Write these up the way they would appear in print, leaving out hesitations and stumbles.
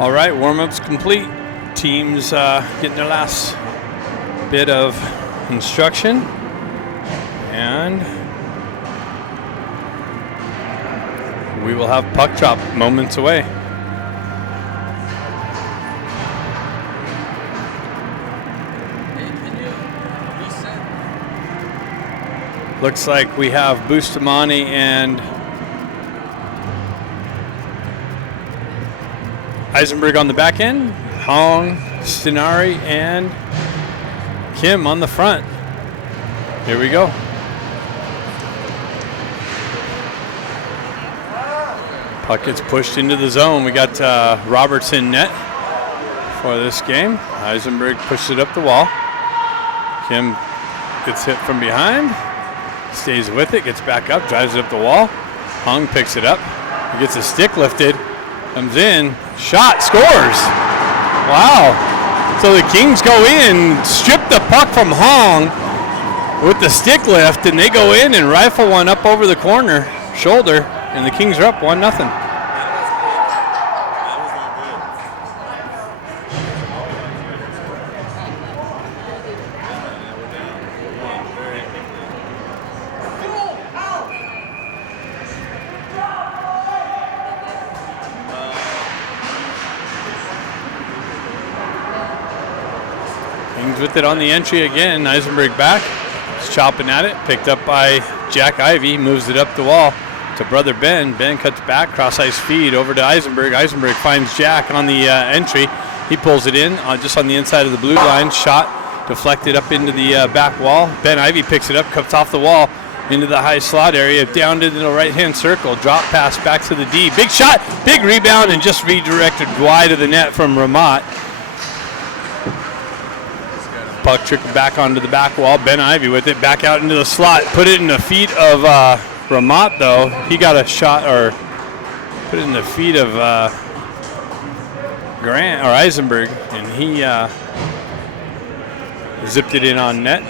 All right, warm-up's complete. Teams getting their last bit of instruction. And we will have puck drop moments away. Looks like we have Bustamante and Eisenberg on the back end, Hong, Stenari, and Kim on the front. Here we go. Puck gets pushed into the zone. We got Robertson net for this game. Eisenberg pushes it up the wall. Kim gets hit from behind, stays with it, gets back up, drives it up the wall. Hong picks it up. He gets his stick lifted, comes in, shot, scores. Wow. So the Kings go in, strip the puck from Hong with the stick lift, and they go in and rifle one up over the corner shoulder, and the Kings are up 1-0. With it on the entry again, Eisenberg back, he's chopping at it, picked up by Jack Ivey, moves it up the wall to brother Ben. Ben cuts back, cross ice feed over to Eisenberg. Eisenberg finds Jack on the entry. He pulls it in just on the inside of the blue line. Shot deflected up into the back wall. Ben Ivey picks it up, cuts off the wall into the high slot area, down to the right-hand circle. Drop pass back to the D. Big shot, big rebound, and just redirected wide of the net from Ramat. Puck trickled back onto the back wall. Ben Ivey with it, back out into the slot. Put it in the feet of Ramat, though. He got a shot, or put it in the feet of Grant, or Eisenberg, and he zipped it in on net.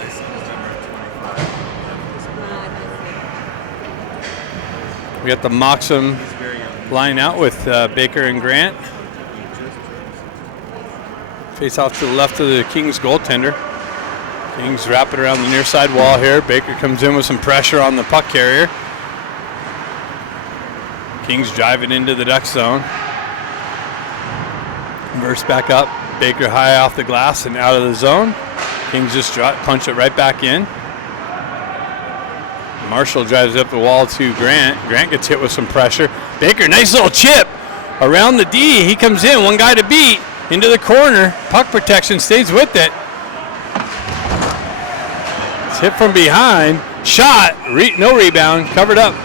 We got the Moxham line out with Baker and Grant. Face off to the left of the Kings goaltender. Kings wrap it around the near side wall here. Baker comes in with some pressure on the puck carrier. Kings drive it into the Duck zone. Verse back up. Baker high off the glass and out of the zone. Kings just punch it right back in. Marshall drives up the wall to Grant. Grant gets hit with some pressure. Baker, nice little chip around the D. He comes in, one guy to beat. Into the corner, puck protection, stays with it. It's hit from behind, shot, no rebound, covered up.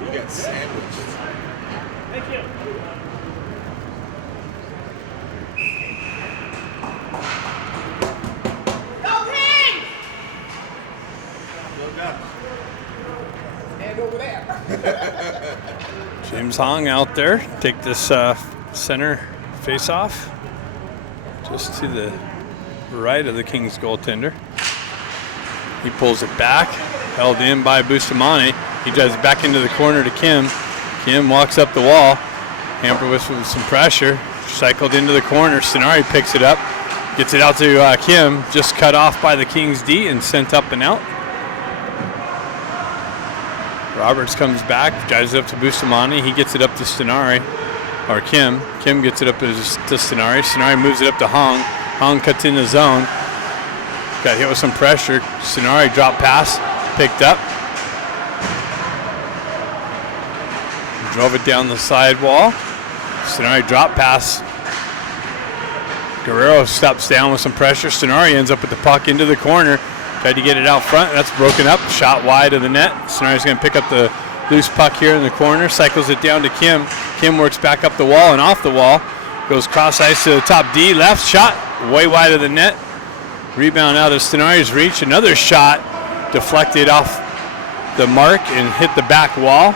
He got sandwiched. Thank you. Go Kings! Look up. Stand over there. James Hong out there, take this center face-off just to the right of the Kings goaltender. He pulls it back, held in by Bustamante. He drives it back into the corner to Kim. Kim walks up the wall, hampered with some pressure, cycled into the corner. Stenari picks it up, gets it out to Kim, just cut off by the Kings D and sent up and out. Roberts comes back, drives it up to Bustamante. He gets it up to Stenari, or Kim. Kim gets it up to Stenari. Stenari moves it up to Hong. Hong cuts in the zone. Got hit with some pressure. Stenari drop pass, picked up. Drove it down the side wall. Stenari drop pass. Guerrero steps down with some pressure. Stenari ends up with the puck into the corner. Tried to get it out front. That's broken up. Shot wide of the net. Stenari's going to pick up the loose puck here in the corner. Cycles it down to Kim. Kim works back up the wall and off the wall. Goes cross ice to the top D. Left shot. Way wide of the net. Rebound out of Stenari's reach. Another shot deflected off the mark and hit the back wall.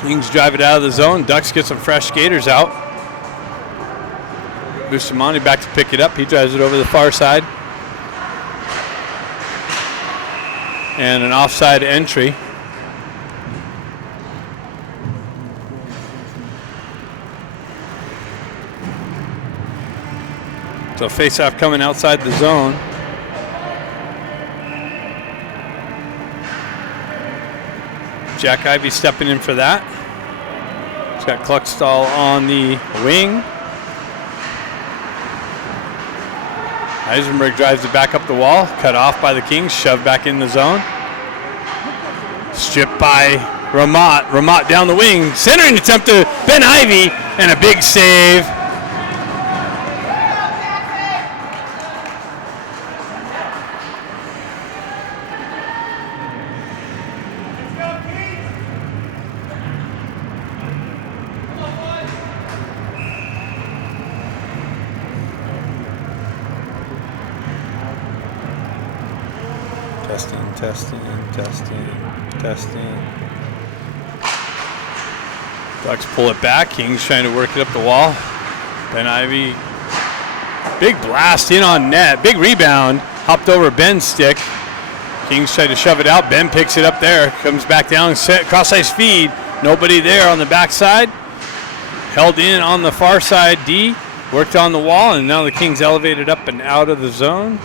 Kings drive it out of the zone. Ducks get some fresh skaters out. Bustamante back to pick it up. He drives it over the far side. And an offside entry. So face-off coming outside the zone. Jack Ivey stepping in for that. He's got Kluckstall on the wing. Eisenberg drives it back up the wall, cut off by the Kings, shoved back in the zone. Stripped by Ramat. Ramat down the wing, centering attempt to Ben Ivey, and a big save. Testing. Ducks pull it back. Kings trying to work it up the wall. Ben Ivey, big blast in on net. Big rebound. Hopped over Ben's stick. Kings try to shove it out. Ben picks it up there. Comes back down. Set cross-ice feed. Nobody there on the backside. Held in on the far side. D worked on the wall, and now the Kings elevated up and out of the zone.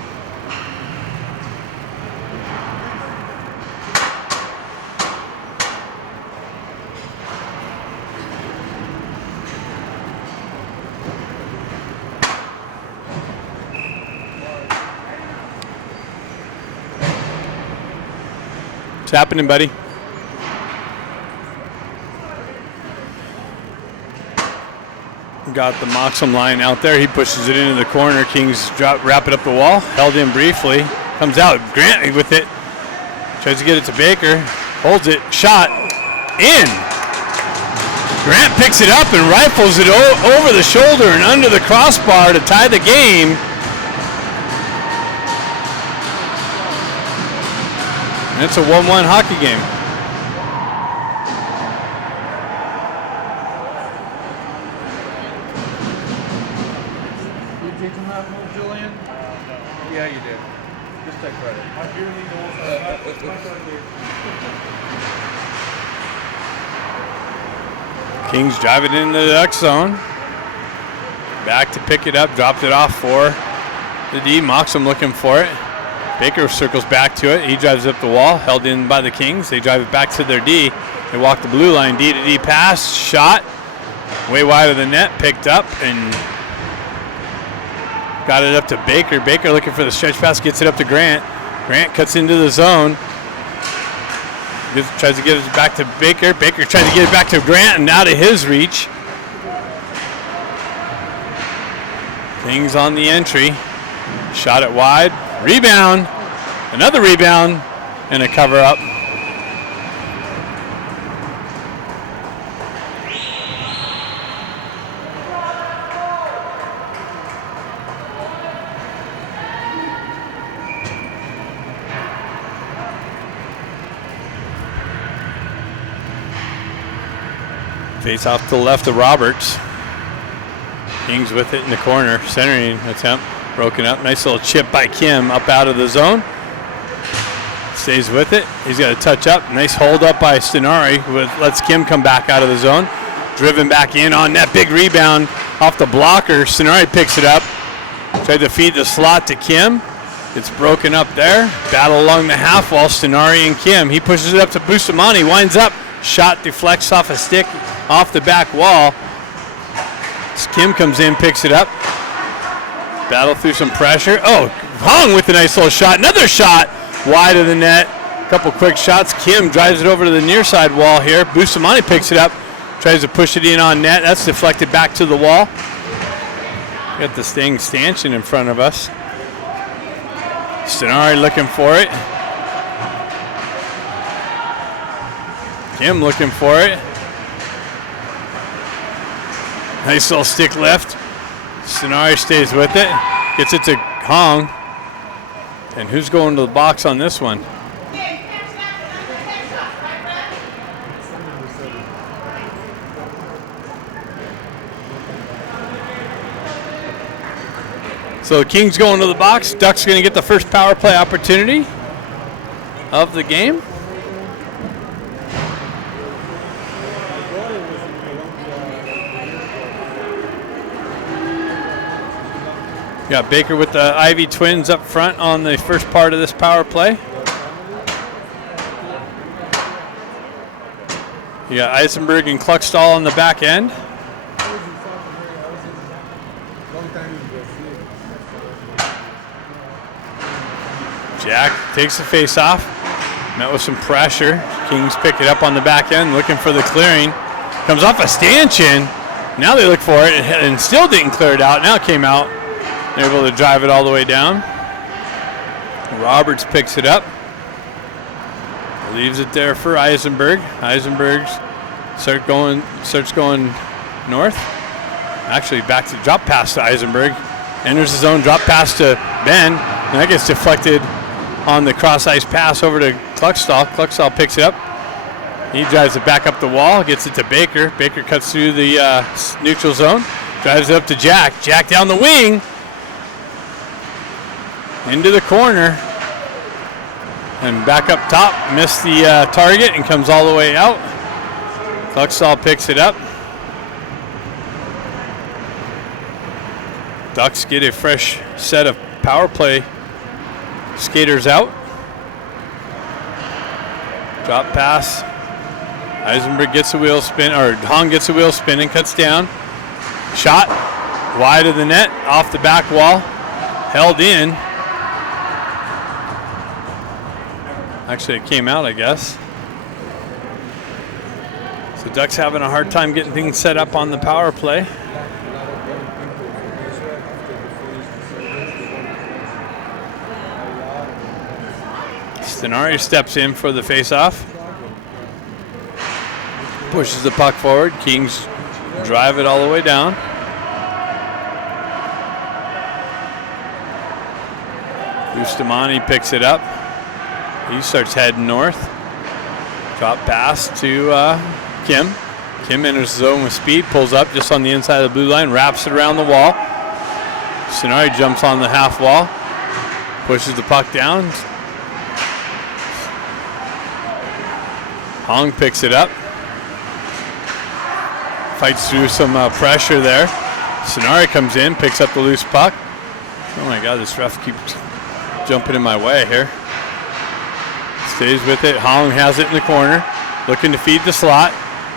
What's happening, buddy? Got the Moxham line out there. He pushes it into the corner. Kings wrap it up the wall. Held in briefly. Comes out. Grant with it. Tries to get it to Baker. Holds it. Shot. In. Grant picks it up and rifles it over the shoulder and under the crossbar to tie the game. And it's a 1-1 hockey game. Yeah, you did. Just take credit. Kings drive it into the X zone. Back to pick it up, dropped it off for the D. Moxham looking for it. Baker circles back to it. He drives up the wall, held in by the Kings. They drive it back to their D. They walk the blue line, D to D pass, shot. Way wide of the net, picked up, and got it up to Baker. Baker looking for the stretch pass, gets it up to Grant. Grant cuts into the zone. Tries to get it back to Baker. Baker tries to get it back to Grant and out of his reach. Kings on the entry. Shot it wide. Rebound. Another rebound. And a cover up. Face off to the left of Roberts. Kings with it in the corner. Centering attempt. Broken up. Nice little chip by Kim up out of the zone. Stays with it. He's got a touch up. Nice hold up by Stenari. Lets Kim come back out of the zone. Driven back in on that big rebound off the blocker. Stenari picks it up. Tried to feed the slot to Kim. It's broken up there. Battle along the half wall. Stenari and Kim. He pushes it up to Bustamante. Winds up. Shot deflects off a stick off the back wall. Kim comes in, picks it up. Battle through some pressure. Oh, Hung with a nice little shot. Another shot wide of the net. A couple quick shots. Kim drives it over to the near side wall here. Bustamante picks it up. Tries to push it in on net. That's deflected back to the wall. Got the Sting stanchion in front of us. Stenari looking for it. Kim looking for it. Nice little stick left. Stenari stays with it. Gets it to Hong. And who's going to the box on this one? So the Kings going to the box. Ducks going to get the first power play opportunity of the game. Got Baker with the Ivy twins up front on the first part of this power play. You got Eisenberg and Kluckstall on the back end. Jack takes the face off. Met with some pressure. Kings pick it up on the back end, looking for the clearing. Comes off a stanchion. Now they look for it and still didn't clear it out. Now it came out. They're able to drive it all the way down. Roberts picks it up. Leaves it there for Eisenberg. Eisenberg starts going north. Actually, back to drop pass to Eisenberg. Enters the zone, drop pass to Ben. And that gets deflected on the cross ice pass over to Kluckstall. Kluckstall picks it up. He drives it back up the wall, gets it to Baker. Baker cuts through the neutral zone, drives it up to Jack. Jack down the wing. Into the corner. And back up top, missed the target and comes all the way out. Kluckstall picks it up. Ducks get a fresh set of power play skaters out. Drop pass. Eisenberg gets a wheel spin, or Hong gets a wheel spin and cuts down. Shot wide of the net, off the back wall, held in. Actually, it came out, I guess. So Ducks having a hard time getting things set up on the power play. Stenari steps in for the face-off. Pushes the puck forward. Kings drive it all the way down. Bustamante picks it up. He starts heading north. Drop pass to Kim. Kim enters the zone with speed, pulls up just on the inside of the blue line, wraps it around the wall. Stenari jumps on the half wall, pushes the puck down. Hong picks it up. Fights through some pressure there. Stenari comes in, picks up the loose puck. Oh my God, this ref keeps jumping in my way here. Stays with it. Hong has it in the corner, looking to feed the slot.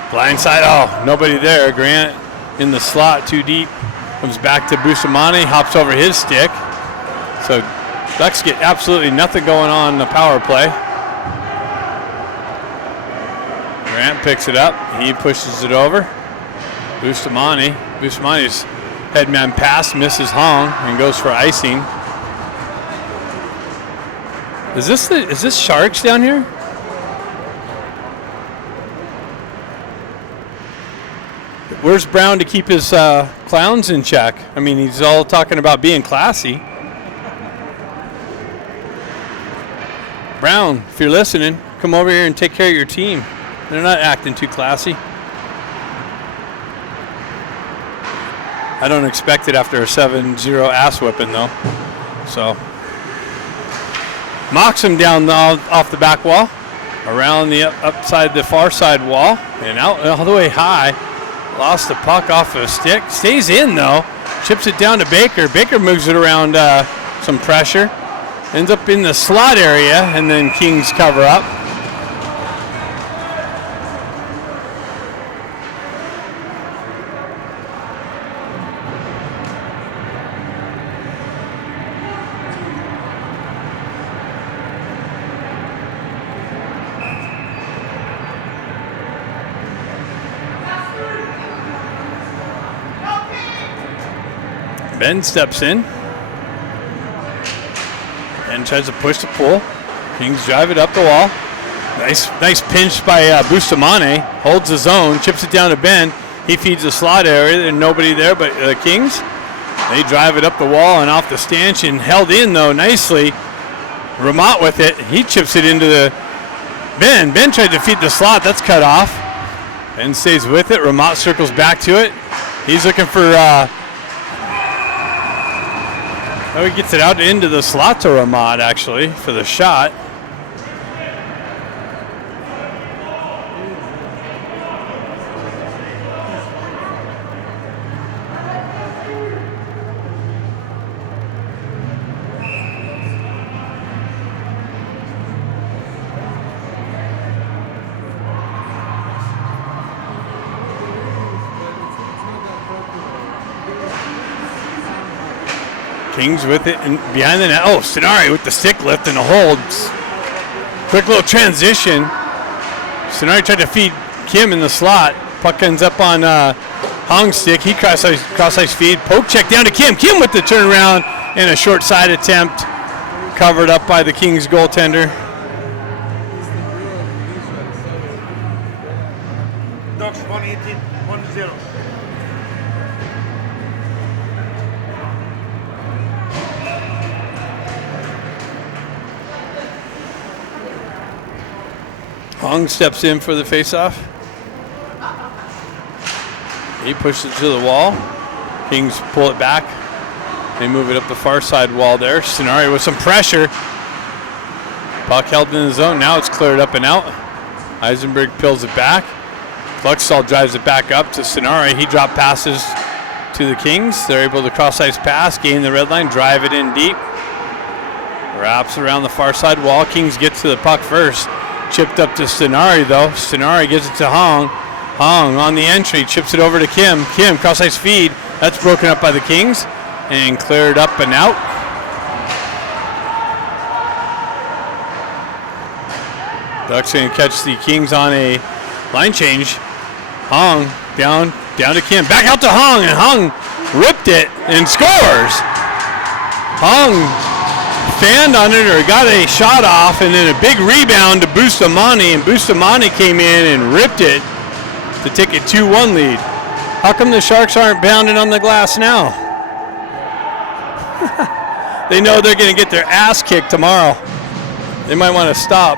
Blindside, oh, nobody there. Grant in the slot, too deep. Comes back to Bustamante, hops over his stick. So Ducks get absolutely nothing going on in the power play. Grant picks it up. He pushes it over. Bustamante's headman pass misses Hong and goes for icing. Is this Sharks down here? Where's Brown to keep his clowns in check? I mean, he's all talking about being classy. Brown, if you're listening, come over here and take care of your team. They're not acting too classy. I don't expect it after a 7-0 ass whipping, though. So, mocks him down off the back wall, around the upside the far side wall, and out all the way high. Lost the puck off of a stick. Stays in, though. Chips it down to Baker. Baker moves it around some pressure. Ends up in the slot area, and then Kings cover up. Ben steps in and tries to push the pull. Kings drive it up the wall. Nice pinch by Bustamante. Holds his own, chips it down to Ben. He feeds the slot area. There's nobody there but the Kings. They drive it up the wall and off the stanchion. Held in, though, nicely. Ramat with it. He chips it into the Ben. Ben tried to feed the slot. That's cut off. Ben stays with it. Ramat circles back to it. He's looking for... he gets it out into the slot to Ramat, actually, for the shot. Kings with it and behind the net. Oh, Stenari with the stick lift and the hold. Quick little transition. Stenari tried to feed Kim in the slot. Puck ends up on Hong's stick. He cross-ice feed. Poke check down to Kim. Kim with the turnaround and a short side attempt. Covered up by the Kings goaltender. Ducks 118, 1-0. Hong steps in for the faceoff. He pushes it to the wall. Kings pull it back. They move it up the far side wall there. Stenari with some pressure. Puck held in the zone. Now it's cleared up and out. Eisenberg peels it back. Kluckstall drives it back up to Stenari. He drop passes to the Kings. They're able to cross-ice pass, gain the red line, drive it in deep. Wraps around the far side wall. Kings get to the puck first. Chipped up to Stenari though. Stenari gives it to Hong. Hong on the entry, chips it over to Kim. Kim, cross-ice feed. That's broken up by the Kings and cleared up and out. Ducks going to catch the Kings on a line change. Hong down to Kim. Back out to Hong, and Hong ripped it and scores. Hong fanned on it or got a shot off, and then a big rebound to Bustamante, and Bustamante came in and ripped it to take a 2-1 lead. How come the Sharks aren't pounding on the glass now? They know they're going to get their ass kicked tomorrow. They might want to stop.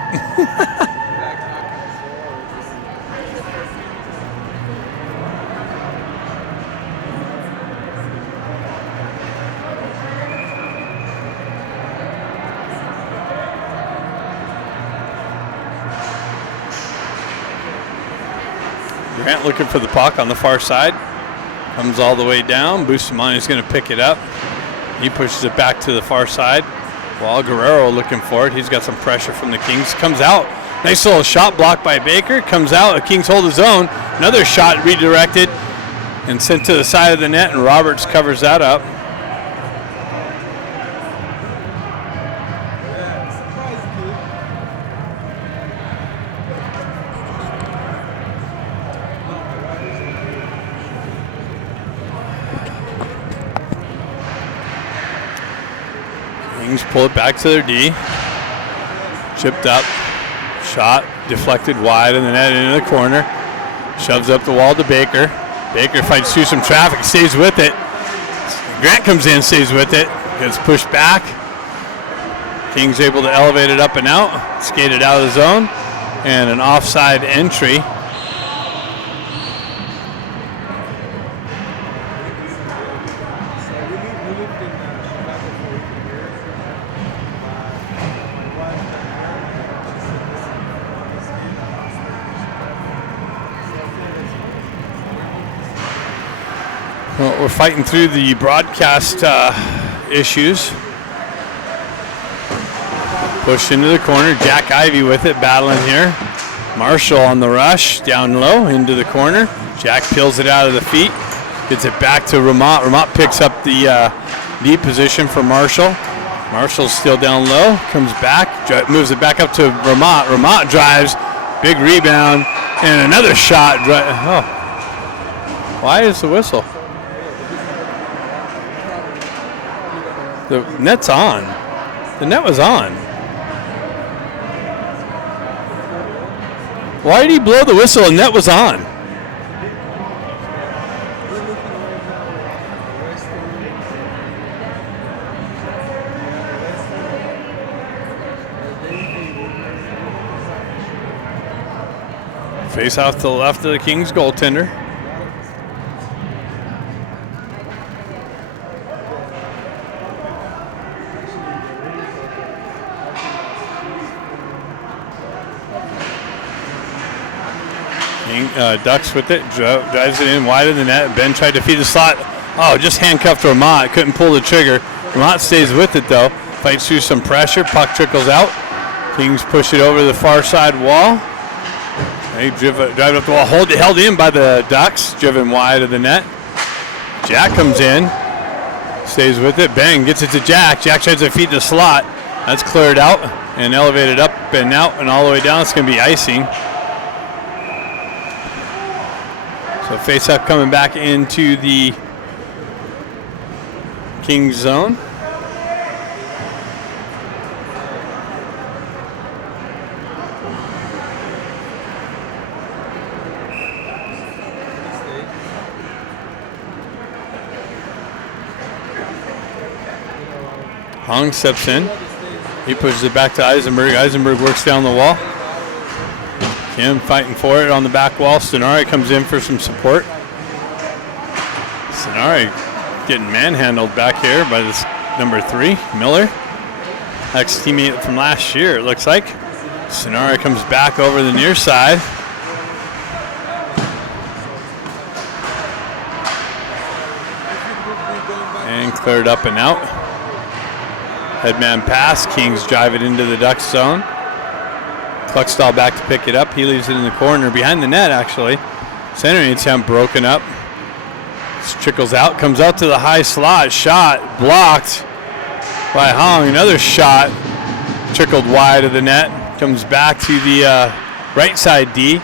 Grant looking for the puck on the far side. Comes all the way down. Bustamante is going to pick it up. He pushes it back to the far side. While Guerrero looking for it. He's got some pressure from the Kings. Comes out. Nice little shot blocked by Baker. Comes out. The Kings hold his own. Another shot redirected and sent to the side of the net, and Roberts covers that up. Kings pull it back to their D. Chipped up. Shot deflected wide in the net into the corner. Shoves up the wall to Baker. Baker fights through some traffic, stays with it. Grant comes in, stays with it. Gets pushed back. Kings able to elevate it up and out. Skated out of the zone. And an offside entry. Well, we're fighting through the broadcast issues. Pushed into the corner. Jack Ivey with it, battling here. Marshall on the rush, down low, into the corner. Jack peels it out of the feet. Gets it back to Ramat. Ramat picks up the deep position for Marshall. Marshall's still down low. Comes back, moves it back up to Ramat. Ramat drives. Big rebound. And another shot. Oh. Why is the whistle? The net's on. The net was on. Why did he blow the whistle and net was on? Face off to the left of the Kings goaltender. Ducks with it, drives it in wide of the net. Ben tried to feed the slot. Oh, just handcuffed Ramat. Couldn't pull the trigger. Ramat stays with it though. Fights through some pressure. Puck trickles out. Kings push it over the far side wall. They drive it up the wall. Held in by the Ducks. Driven wide of the net. Jack comes in. Stays with it. Ben gets it to Jack. Jack tries to feed the slot. That's cleared out and elevated up and out and all the way down. It's going to be icing. So face-up coming back into the Kings zone. Hong steps in. He pushes it back to Eisenberg. Eisenberg works down the wall. Kim fighting for it on the back wall. Stenari comes in for some support. Stenari getting manhandled back here by this number 3, Miller. Ex-teammate from last year, it looks like. Stenari comes back over the near side. And cleared up and out. Headman pass. Kings drive it into the Ducks zone. Cluckstall back to pick it up. He leaves it in the corner behind the net, actually. Centering attempt broken up. This trickles out, comes out to the high slot. Shot blocked by Hong. Another shot trickled wide of the net. Comes back to the right side D.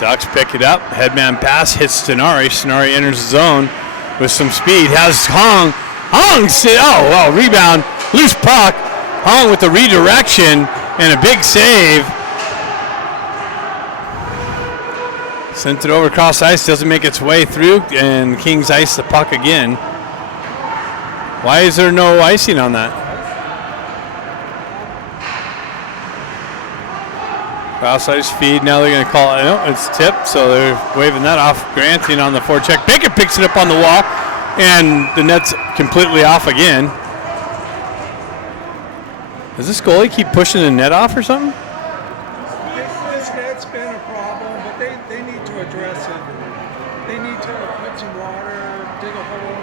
Ducks pick it up. Headman pass hits Stenari. Stenari enters the zone with some speed. Has Hong. Rebound. Loose puck. Hong with the redirection and a big save. Sent it over across ice, doesn't make its way through, and Kings ice the puck again. Why is there no icing on that? Cross ice feed, now they're going to call it. No, it's tipped, so they're waving that off. Granting on the forecheck. Baker picks it up on the wall, and the net's completely off again. Does this goalie keep pushing the net off or something? This net's been a problem, but they need to address it. They need to put some water, dig a hole.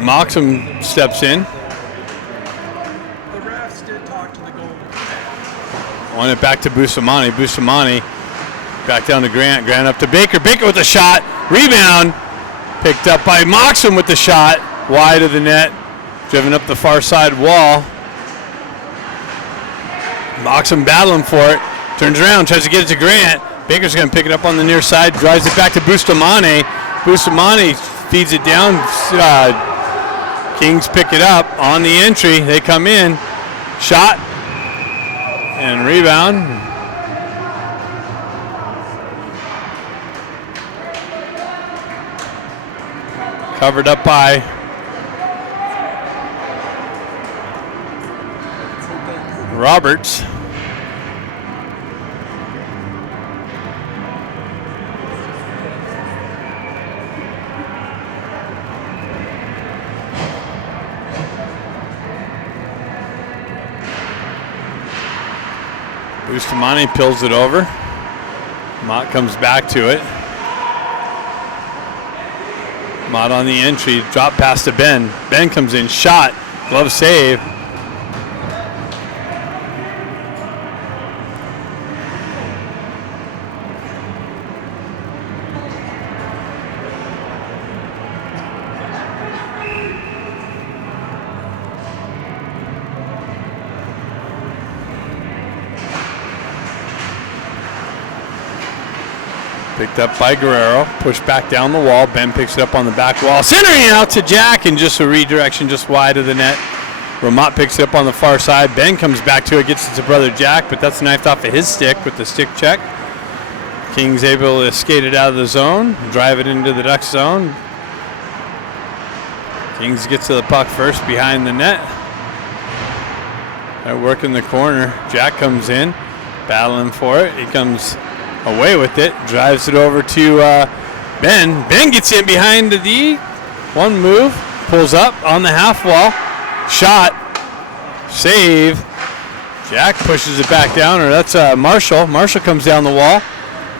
Moxham steps in. The refs did talk to the goalie. Want it back to Bustamante. Bustamante back down to Grant. Grant up to Baker. Baker with a shot. Rebound. Picked up by Moxham with the shot. Wide of the net. Driven up the far side wall. Moxham battling for it. Turns around. Tries to get it to Grant. Baker's going to pick it up on the near side. Drives it back to Bustamante. Bustamante feeds it down. Kings pick it up on the entry. They come in. Shot. And rebound. Covered up by Roberts. Bustamante pills it over. Mott comes back to it. Mott on the entry, drop pass to Ben. Ben comes in, shot, glove save. Picked up by Guerrero, pushed back down the wall. Ben picks it up on the back wall, centering out to Jack, and just a redirection just wide of the net. Ramot picks it up on the far side. Ben comes back to it, gets it to brother Jack, but that's knifed off of his stick with the stick check. King's able to skate it out of the zone, drive it into the Ducks zone. Kings gets to the puck first behind the net. They're working the corner. Jack comes in, battling for it. He comes away with it, drives it over to Ben. Ben gets in behind the D. One move, pulls up on the half wall. Shot, save. Jack pushes it back down, or that's Marshall. Marshall comes down the wall,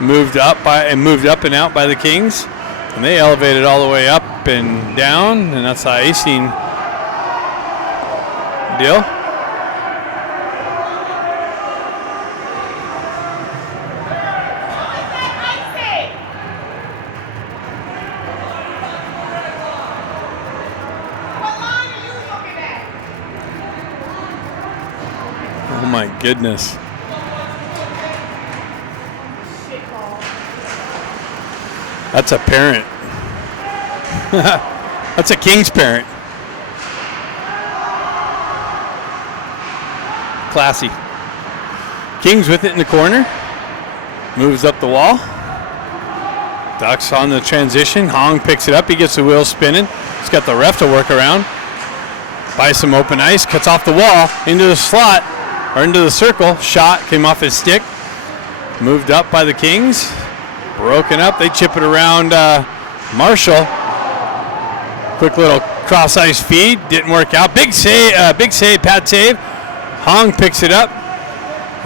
moved up and out by the Kings, and they elevated all the way up and down, and that's the icing deal. Oh my goodness. That's a parent. That's a Kings parent. Classy. Kings with it in the corner. Moves up the wall. Ducks on the transition. Hong picks it up. He gets the wheel spinning. He's got the ref to work around. Buys some open ice. Cuts off the wall. Into the slot. Or into the circle. Shot. Came off his stick. Moved up by the Kings. Broken up. They chip it around Marshall. Quick little cross ice feed. Didn't work out. Big save. Pad save. Hong picks it up.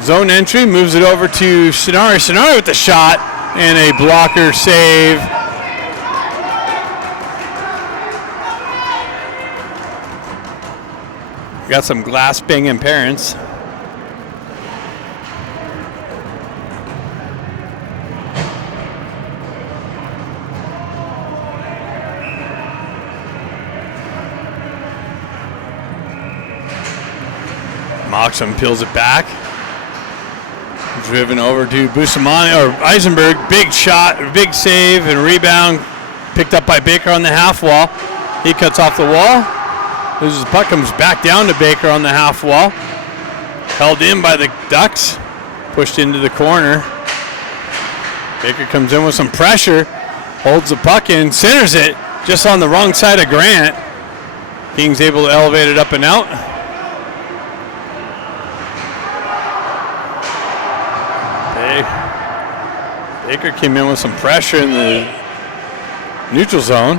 Zone entry. Moves it over to Sonari. Sonari with the shot. And a blocker save. Got some glass banging parents. Moxham peels it back. Driven over to Bustamante or Eisenberg. Big shot, big save and rebound. Picked up by Baker on the half wall. He cuts off the wall. Loses the puck, comes back down to Baker on the half wall. Held in by the Ducks. Pushed into the corner. Baker comes in with some pressure. Holds the puck in, centers it just on the wrong side of Grant. Kings able to elevate it up and out. Baker came in with some pressure in the neutral zone.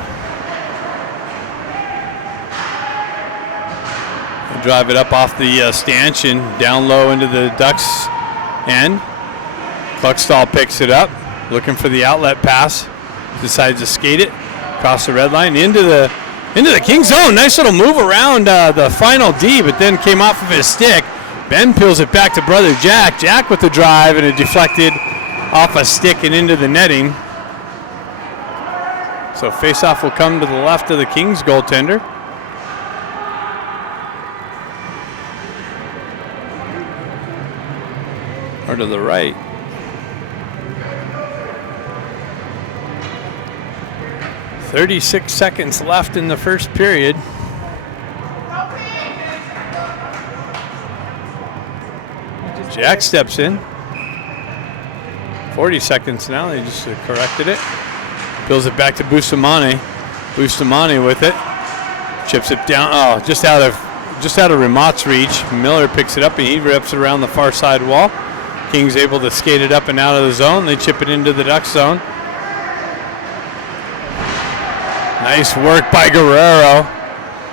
They drive it up off the stanchion, down low into the Ducks end. Cluckstall picks it up, looking for the outlet pass. Decides to skate it across the red line into the Kings zone. Nice little move around the final D, but then came off of his stick. Ben peels it back to brother Jack. Jack with the drive, and it deflected off a stick and into the netting. So faceoff will come to the left of the Kings goaltender. Or to the right. "36 seconds left in the first period. Jack steps in. 40 seconds now. They just corrected it. Peels it back to Bustamante. Bustamante with it. Chips it down. Oh, just out of Remote's reach. Miller picks it up and he rips it around the far side wall. Kings able to skate it up and out of the zone. They chip it into the Ducks zone. Nice work by Guerrero.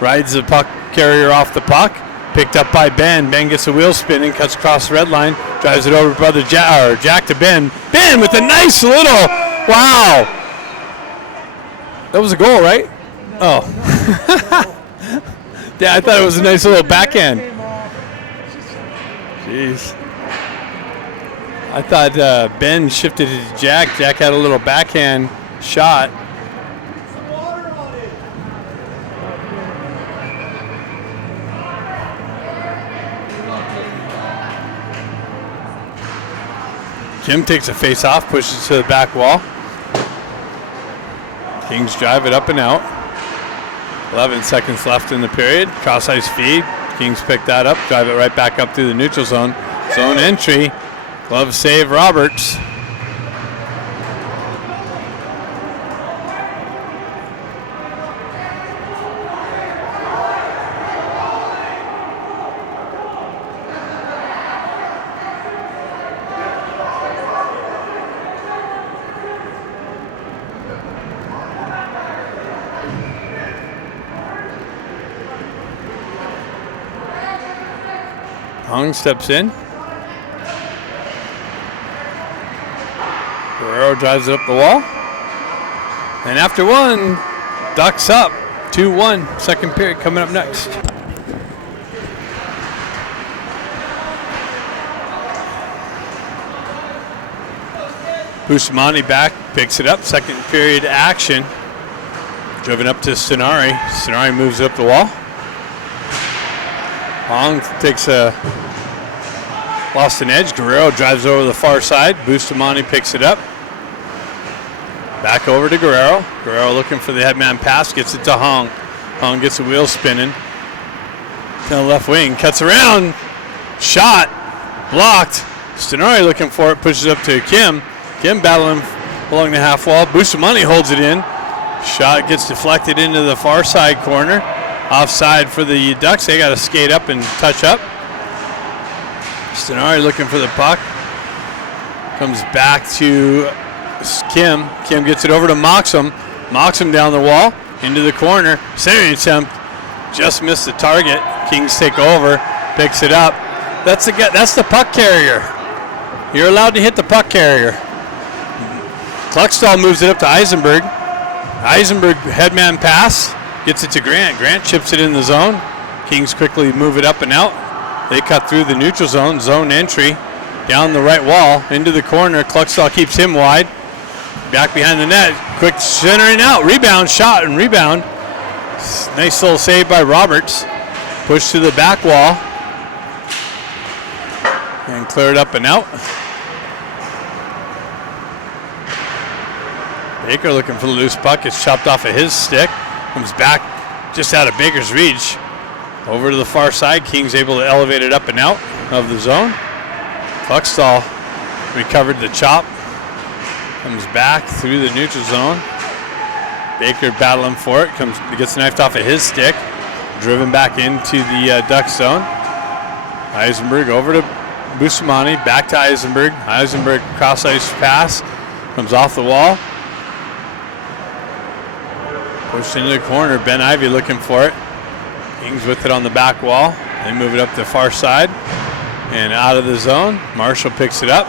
Rides the puck carrier off the puck. Picked up by Ben. Ben gets the wheel spinning, cuts across the red line, drives it over to brother Jack to Ben. Ben with a nice little, wow. That was a goal, right? Oh. Yeah, I thought it was a nice little backhand. Jeez. I thought Ben shifted it to Jack. Jack had a little backhand shot. Jim takes a face off, pushes to the back wall. Kings drive it up and out. 11 seconds left in the period. Cross ice feed. Kings pick that up, drive it right back up through the neutral zone. Zone entry. Glove save Roberts. Hung steps in. Guerrero drives it up the wall. And after one, Ducks up 2-1. Second period coming up next. Bustamante back, picks it up. Second period action. Driven up to Sonari. Sonari moves up the wall. Hong takes a lost an edge. Guerrero drives over the far side. Bustamante picks it up. Back over to Guerrero. Guerrero looking for the headman pass, gets it to Hong. Hong gets the wheel spinning. To the left wing, cuts around. Shot, blocked. Stenari looking for it, pushes up to Kim. Kim battling along the half wall. Bustamante holds it in. Shot gets deflected into the far side corner. Offside for the Ducks. They got to skate up and touch up. Stenari looking for the puck. Comes back to Kim. Kim gets it over to Moxham. Moxham down the wall, into the corner. Centering attempt. Just missed the target. Kings take over. Picks it up. That's the puck carrier. You're allowed to hit the puck carrier. Kluckstall moves it up to Eisenberg. Eisenberg headman pass. Gets it to Grant. Grant chips it in the zone. Kings quickly move it up and out. They cut through the neutral zone. Zone entry. Down the right wall. Into the corner. Kluckstall keeps him wide. Back behind the net. Quick centering out. Rebound. Shot and rebound. Nice little save by Roberts. Push to the back wall. And clear it up and out. Baker looking for the loose puck. It's chopped off of his stick. Comes back just out of Baker's reach. Over to the far side. King's able to elevate it up and out of the zone. Kluckstall recovered the chop. Comes back through the neutral zone. Baker battling for it. Gets knifed off of his stick. Driven back into the Duck zone. Eisenberg over to Bustamante. Back to Eisenberg. Eisenberg cross ice pass. Comes off the wall. Pushed into the corner. Ben Ivy looking for it. Kings with it on the back wall. They move it up the far side and out of the zone. Marshall picks it up.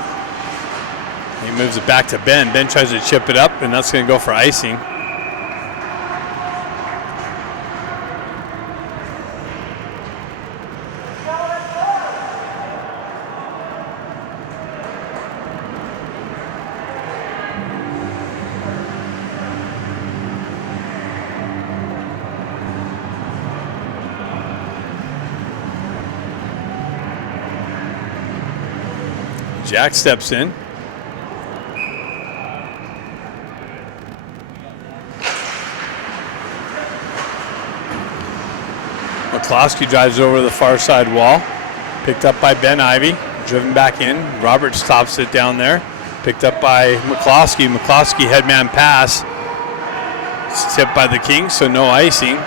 He moves it back to Ben. Ben tries to chip it up, and that's going to go for icing. Jack steps in. McCloskey drives over the far side wall. Picked up by Ben Ivy. Driven back in. Roberts stops it down there. Picked up by McCloskey. McCloskey headman pass. It's tipped by the Kings, so no icing.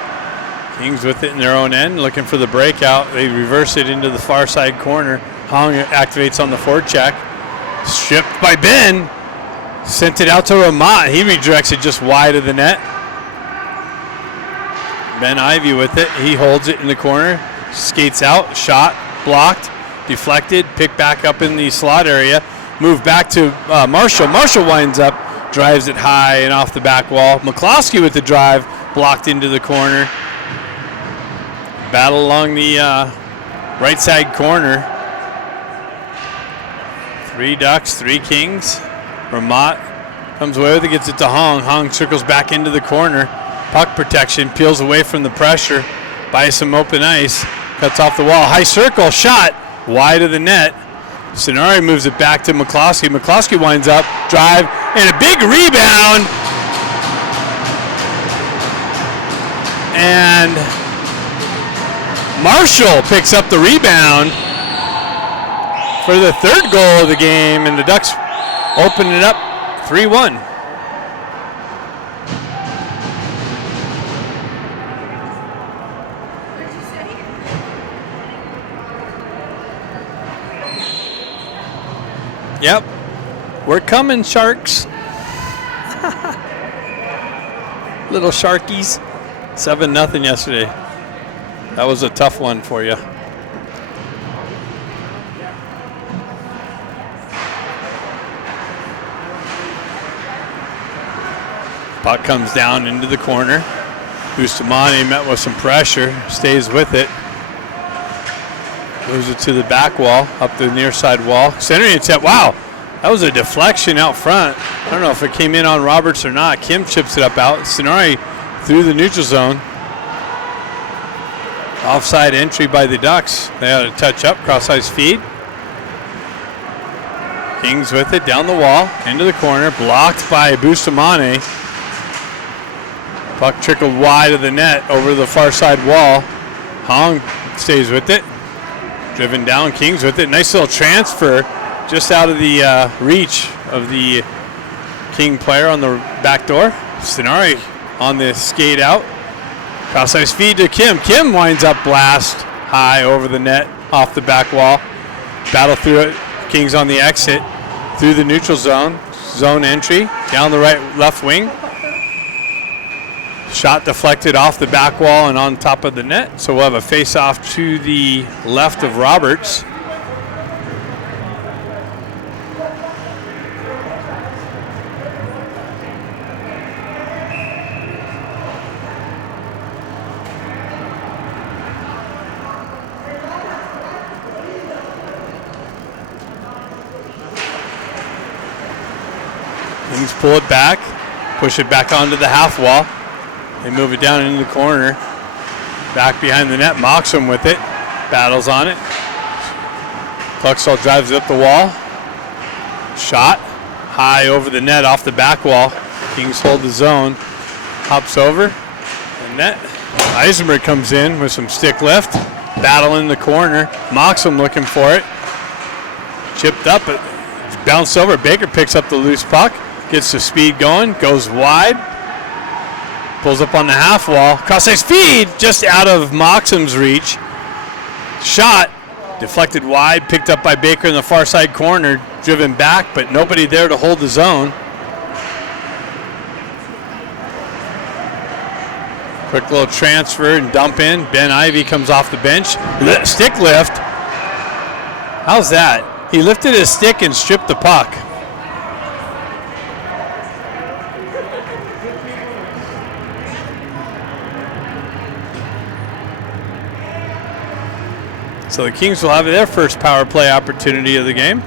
Kings with it in their own end, looking for the breakout. They reverse it into the far side corner. Hong activates on the forecheck. Stripped by Ben. Sent it out to Ramat. He redirects it just wide of the net. Ben Ivy with it. He holds it in the corner. Skates out. Shot. Blocked. Deflected. Picked back up in the slot area. Moved back to Marshall. Marshall winds up. Drives it high and off the back wall. McCloskey with the drive. Blocked into the corner. Battle along the right side corner. 3 Ducks, 3 Kings. Ramat comes away with it, gets it to Hong. Hong circles back into the corner. Puck protection, peels away from the pressure. Buys some open ice. Cuts off the wall. High circle, shot. Wide of the net. Stenari moves it back to McCloskey. McCloskey winds up, drive, and a big rebound. And Marshall picks up the rebound for the 3rd goal of the game, and the Ducks open it up 3-1. Yep, we're coming, Sharks. Little Sharkies. 7-0 yesterday. That was a tough one for you. Puck comes down into the corner. Bustamante met with some pressure, stays with it. Moves it to the back wall, up the near side wall. Centering attempt, wow, that was a deflection out front. I don't know if it came in on Roberts or not. Kim chips it up out. Stenari through the neutral zone. Offside entry by the Ducks. They had a touch up, cross ice feed. Kings with it down the wall, into the corner, blocked by Bustamante. Puck trickled wide of the net over the far side wall. Hong stays with it. Driven down, Kings with it. Nice little transfer just out of the reach of the King player on the back door. Stenari on the skate out. Cross-ice feed to Kim. Kim winds up blast high over the net off the back wall. Battle through it. Kings on the exit through the neutral zone. Zone entry down the left wing. Shot deflected off the back wall and on top of the net. So we'll have a face-off to the left of Roberts. Kings pull it back, push it back onto the half wall. They move it down into the corner. Back behind the net, Moxham with it. Battles on it. Cluxall drives it up the wall. Shot high over the net off the back wall. Kings hold the zone. Hops over the net. Eisenberg comes in with some stick lift. Battle in the corner. Moxham looking for it. Chipped up, it bounced over. Baker picks up the loose puck. Gets the speed going. Goes wide. Pulls up on the half wall. Cross-ice feed just out of Moxham's reach. Shot deflected wide, picked up by Baker in the far side corner, driven back, but nobody there to hold the zone. Quick little transfer and dump in. Ben Ivy comes off the bench. Stick lift. How's that? He lifted his stick and stripped the puck. So the Kings will have their first power play opportunity of the game.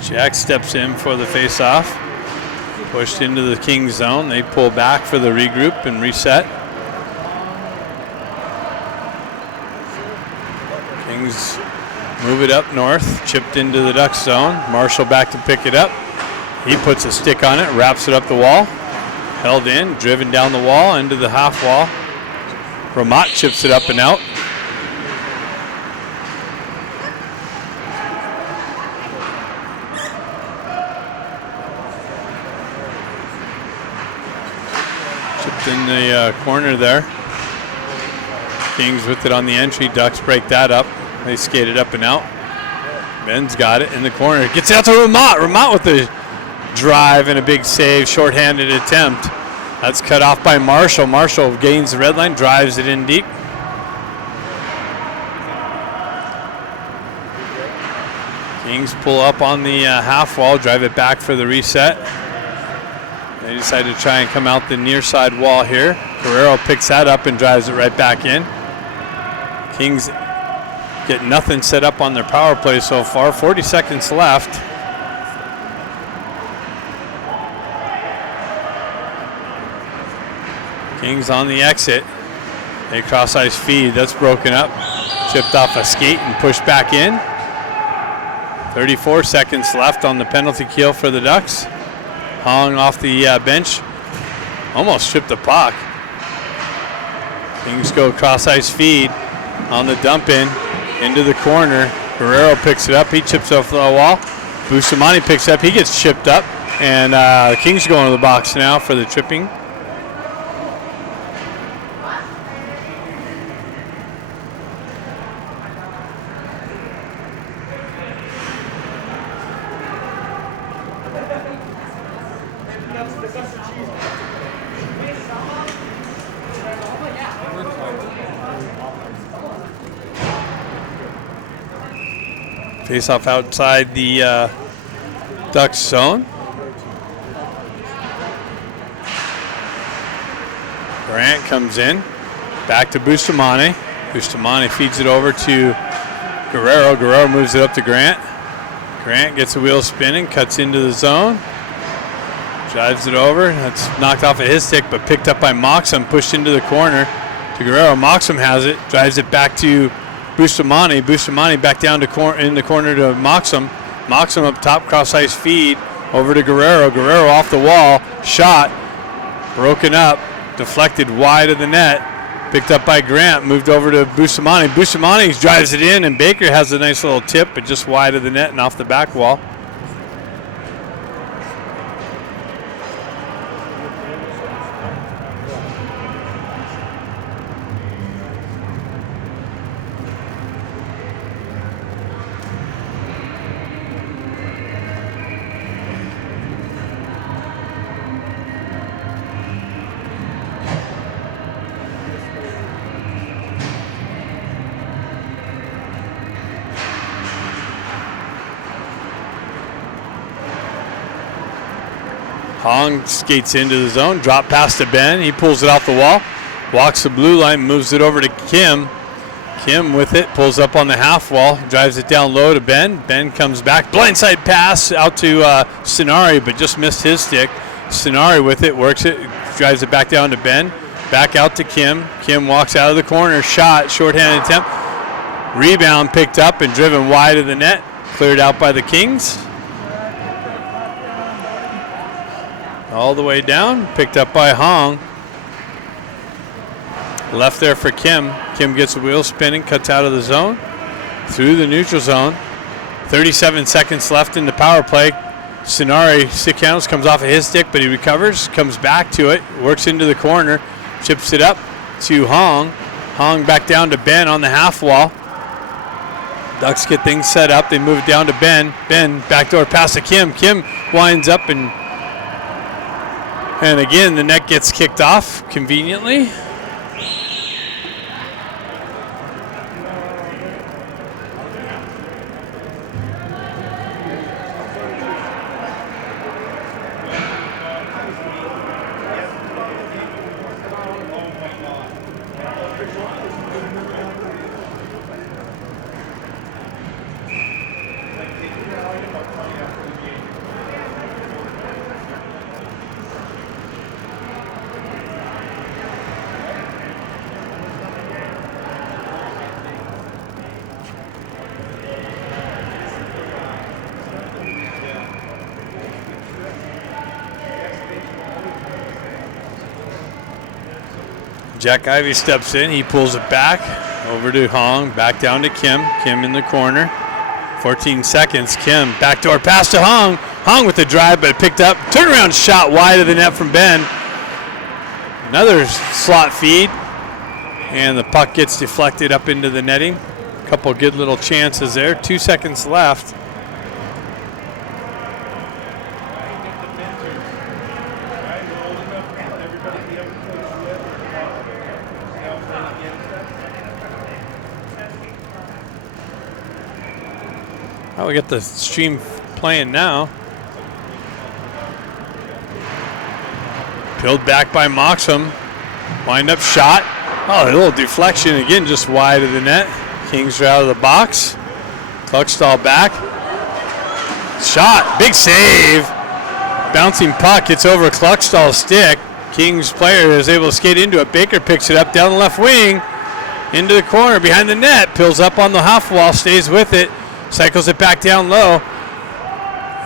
Jack steps in for the face-off. Pushed into the Kings zone. They pull back for the regroup and reset. Kings move it up north, chipped into the Ducks zone. Marshall back to pick it up. He puts a stick on it, wraps it up the wall. Held in, driven down the wall into the half wall. Ramat chips it up and out. Chipped in the corner there. Kings with it on the entry. Ducks break that up. They skate it up and out. Ben's got it in the corner. Gets out to Ramat. Ramat with the drive and a big save. Shorthanded attempt. That's cut off by Marshall. Marshall gains the red line, drives it in deep. Kings pull up on the half wall, drive it back for the reset. They decide to try and come out the near side wall here. Guerrero picks that up and drives it right back in. Kings get nothing set up on their power play so far. 40 seconds left. Kings on the exit. A cross-ice feed. That's broken up. Chipped off a skate and pushed back in. 34 seconds left on the penalty kill for the Ducks. Hong off the bench. Almost stripped the puck. Kings go cross-ice feed on the dump in into the corner. Guerrero picks it up. He chips off the wall. Bustamante picks up. He gets chipped up. And the Kings go into the box now for the tripping. Face off outside the Ducks zone. Grant comes in. Back to Bustamante. Bustamante feeds it over to Guerrero. Guerrero moves it up to Grant. Grant gets the wheel spinning, cuts into the zone. Drives it over. That's knocked off of his stick, but picked up by Moxham, pushed into the corner to Guerrero. Moxham has it, drives it back to Bustamante. Bustamante back down to in the corner to Moxham. Moxham up top, cross ice feed over to Guerrero. Guerrero off the wall, shot, broken up, deflected wide of the net. Picked up by Grant, moved over to Bustamante. Bustamante drives it in, and Baker has a nice little tip, but just wide of the net and off the back wall. Hong skates into the zone, drop pass to Ben. He pulls it off the wall, walks the blue line, moves it over to Kim. Kim with it, pulls up on the half wall, drives it down low to Ben. Ben comes back, blindside pass out to Sinari, but just missed his stick. Sinari with it, works it, drives it back down to Ben. Back out to Kim. Kim walks out of the corner, shot, shorthanded attempt. Rebound picked up and driven wide of the net, cleared out by the Kings. All the way down, picked up by Hong. Left there for Kim. Kim gets the wheel spinning, cuts out of the zone, through the neutral zone. 37 seconds left in the power play. Sinari stick handles, comes off of his stick, but he recovers, comes back to it, works into the corner, chips it up to Hong. Hong back down to Ben on the half wall. Ducks get things set up. They move it down to Ben. Ben, backdoor pass to Kim. Kim winds up and again, the net gets kicked off conveniently. Jack Ivey steps in. He pulls it back over to Hong. Back down to Kim. Kim in the corner. 14 seconds. Kim backdoor pass to Hong. Hong with the drive, but picked up. Turnaround shot wide of the net from Ben. Another slot feed. And the puck gets deflected up into the netting. A couple good little chances there. 2 seconds left. Oh, we got the stream playing now. Peeled back by Moxham. Wind up shot. Oh, a little deflection again, just wide of the net. Kings are out of the box. Cluckstall back. Shot, big save. Bouncing puck gets over Cluckstall's stick. Kings player is able to skate into it. Baker picks it up down the left wing. Into the corner behind the net. Peels up on the half wall, stays with it. Cycles it back down low.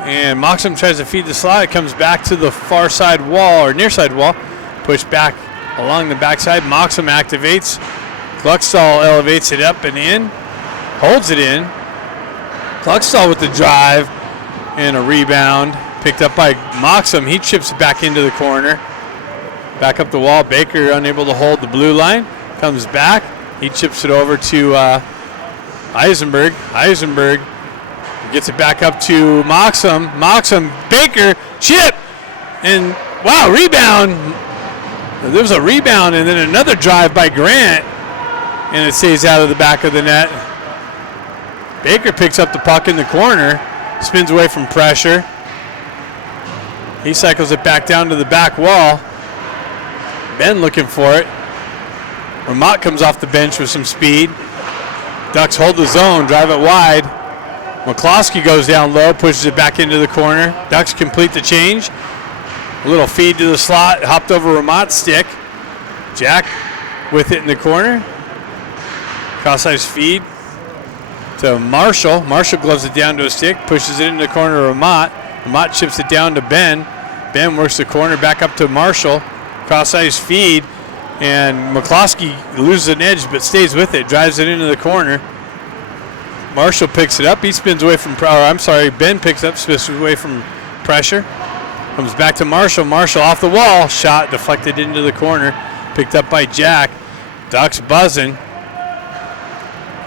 And Moxham tries to feed the slide. Comes back to the far side wall, or near side wall. Pushed back along the backside. Moxham activates. Cluckstall elevates it up and in. Holds it in. Cluckstall with the drive. And a rebound. Picked up by Moxham. He chips it back into the corner. Back up the wall. Baker unable to hold the blue line. Comes back. He chips it over to Eisenberg. Eisenberg gets it back up to Moxham. Moxham, Baker, chip, and wow, rebound. There was a rebound and then another drive by Grant, and it stays out of the back of the net. Baker picks up the puck in the corner, spins away from pressure. He cycles it back down to the back wall. Ben looking for it. Ramot comes off the bench with some speed. Ducks hold the zone, drive it wide. McCloskey goes down low, pushes it back into the corner. Ducks complete the change. A little feed to the slot, hopped over Ramat's stick. Jack with it in the corner. Cross-ice feed to Marshall. Marshall gloves it down to a stick, pushes it into the corner of Ramat. Ramat chips it down to Ben. Ben works the corner back up to Marshall. Cross-ice feed, and McCloskey loses an edge but stays with it, drives it into the corner. Marshall picks it up. He spins away from, Ben picks up, spins away from pressure. Comes back to Marshall. Marshall off the wall. Shot deflected into the corner. Picked up by Jack. Ducks buzzing.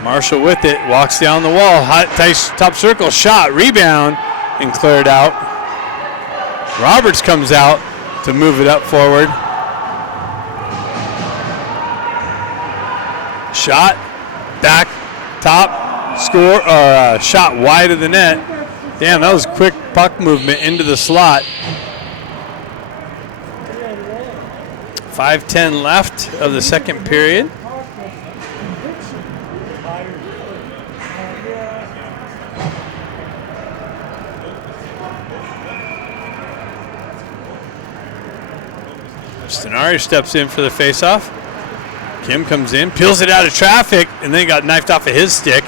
Marshall with it. Walks down the wall. Hot, top circle. Shot. Rebound. And cleared out. Roberts comes out to move it up forward. Shot. Back. Top. Score, or shot wide of the net. Damn, that was quick puck movement into the slot. 5:10 left of the second period. Stenari steps in for the faceoff. Kim comes in, peels it out of traffic, and then got knifed off of his stick.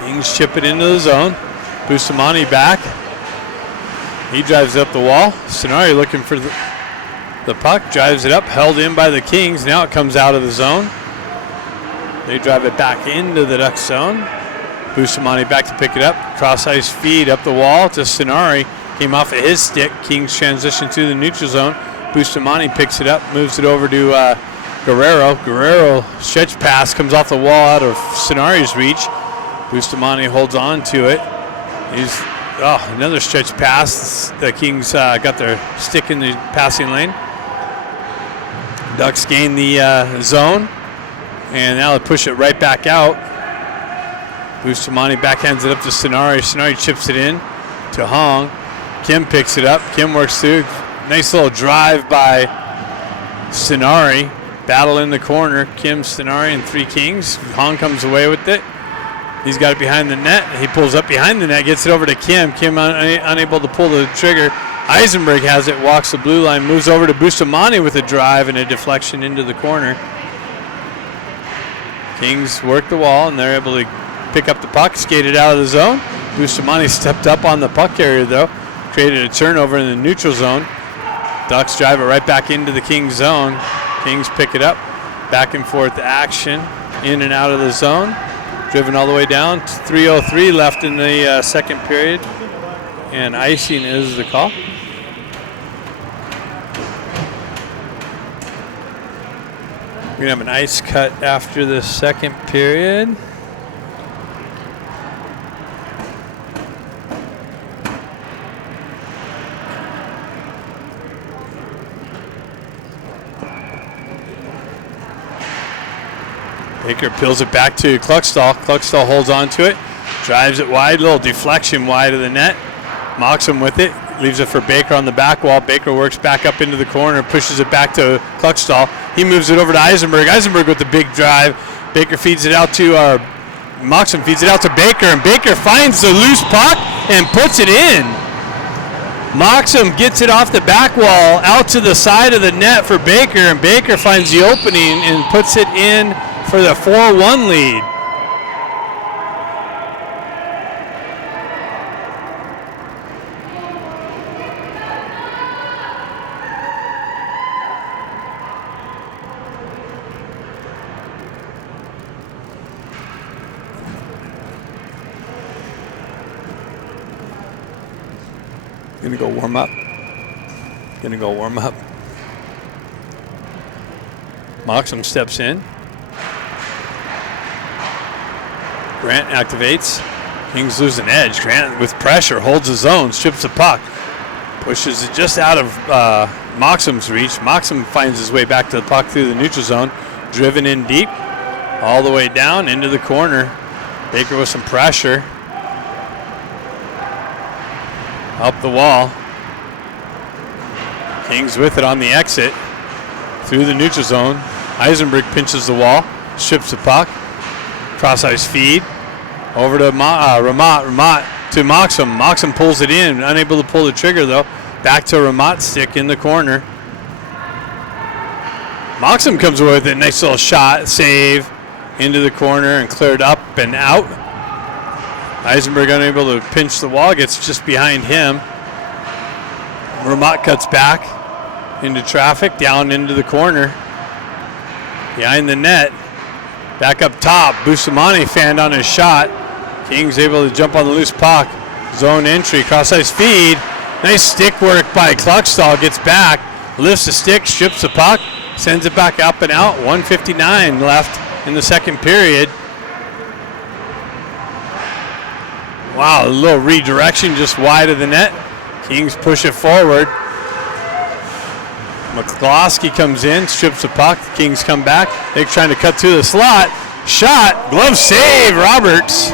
Kings chip it into the zone. Bustamante back. He drives up the wall. Stenari looking for the puck. Drives it up. Held in by the Kings. Now it comes out of the zone. They drive it back into the Ducks zone. Bustamante back to pick it up. Cross-ice feed up the wall to Stenari. Came off of his stick. Kings transition to the neutral zone. Bustamante picks it up. Moves it over to Guerrero. Guerrero stretch pass. Comes off the wall out of Stenari's reach. Bustamante holds on to it. He's another stretch pass. The Kings got their stick in the passing lane. Ducks gain the zone, and now they push it right back out. Bustamante backhands it up to Stenari. Stenari chips it in to Hong. Kim picks it up. Kim works through. Nice little drive by Stenari. Battle in the corner. Kim, Stenari, and three Kings. Hong comes away with it. He's got it behind the net. He pulls up behind the net, gets it over to Kim. Kim unable to pull the trigger. Eisenberg has it, walks the blue line, moves over to Bustamante with a drive and a deflection into the corner. Kings work the wall, and they're able to pick up the puck, skate it out of the zone. Bustamante stepped up on the puck carrier, though. Created a turnover in the neutral zone. Ducks drive it right back into the Kings zone. Kings pick it up. Back and forth action, in and out of the zone. Driven all the way down. 3:03 left in the second period. And icing is the call. We're going to have an ice cut after the second period. Baker peels it back to Kluckstall. Kluckstall holds on to it, drives it wide, little deflection wide of the net. Moxham with it, leaves it for Baker on the back wall. Baker works back up into the corner, pushes it back to Kluckstall. He moves it over to Eisenberg. Eisenberg with the big drive. Baker feeds it out to, Moxham feeds it out to Baker, and Baker finds the loose puck and puts it in. Moxham gets it off the back wall out to the side of the net for Baker, and Baker finds the opening and puts it in for the 4-1 lead. Gonna go warm up. Moxham steps in. Grant activates. Kings lose an edge. Grant with pressure holds his own, strips the puck, pushes it just out of Moxham's reach. Moxham finds his way back to the puck through the neutral zone, driven in deep, all the way down into the corner. Baker with some pressure. Up the wall. Kings with it on the exit through the neutral zone. Eisenberg pinches the wall, strips the puck. Cross-ice feed. Over to Ramat. Ramat to Moxham. Moxham pulls it in. Unable to pull the trigger, though. Back to Ramat's stick in the corner. Moxham comes away with a nice little shot. Save into the corner and cleared up and out. Eisenberg unable to pinch the wall. Gets just behind him. Ramat cuts back into traffic. Down into the corner. Behind the net. Back up top. Bustamante fanned on his shot. Kings able to jump on the loose puck. Zone entry. Cross-ice feed. Nice stick work by Kluckstall. Gets back. Lifts the stick. Strips the puck. Sends it back up and out. 1:59 left in the second period. Wow, a little redirection just wide of the net. Kings push it forward. McCloskey comes in, strips the puck. The Kings come back. They're trying to cut through the slot. Shot, glove save, Roberts.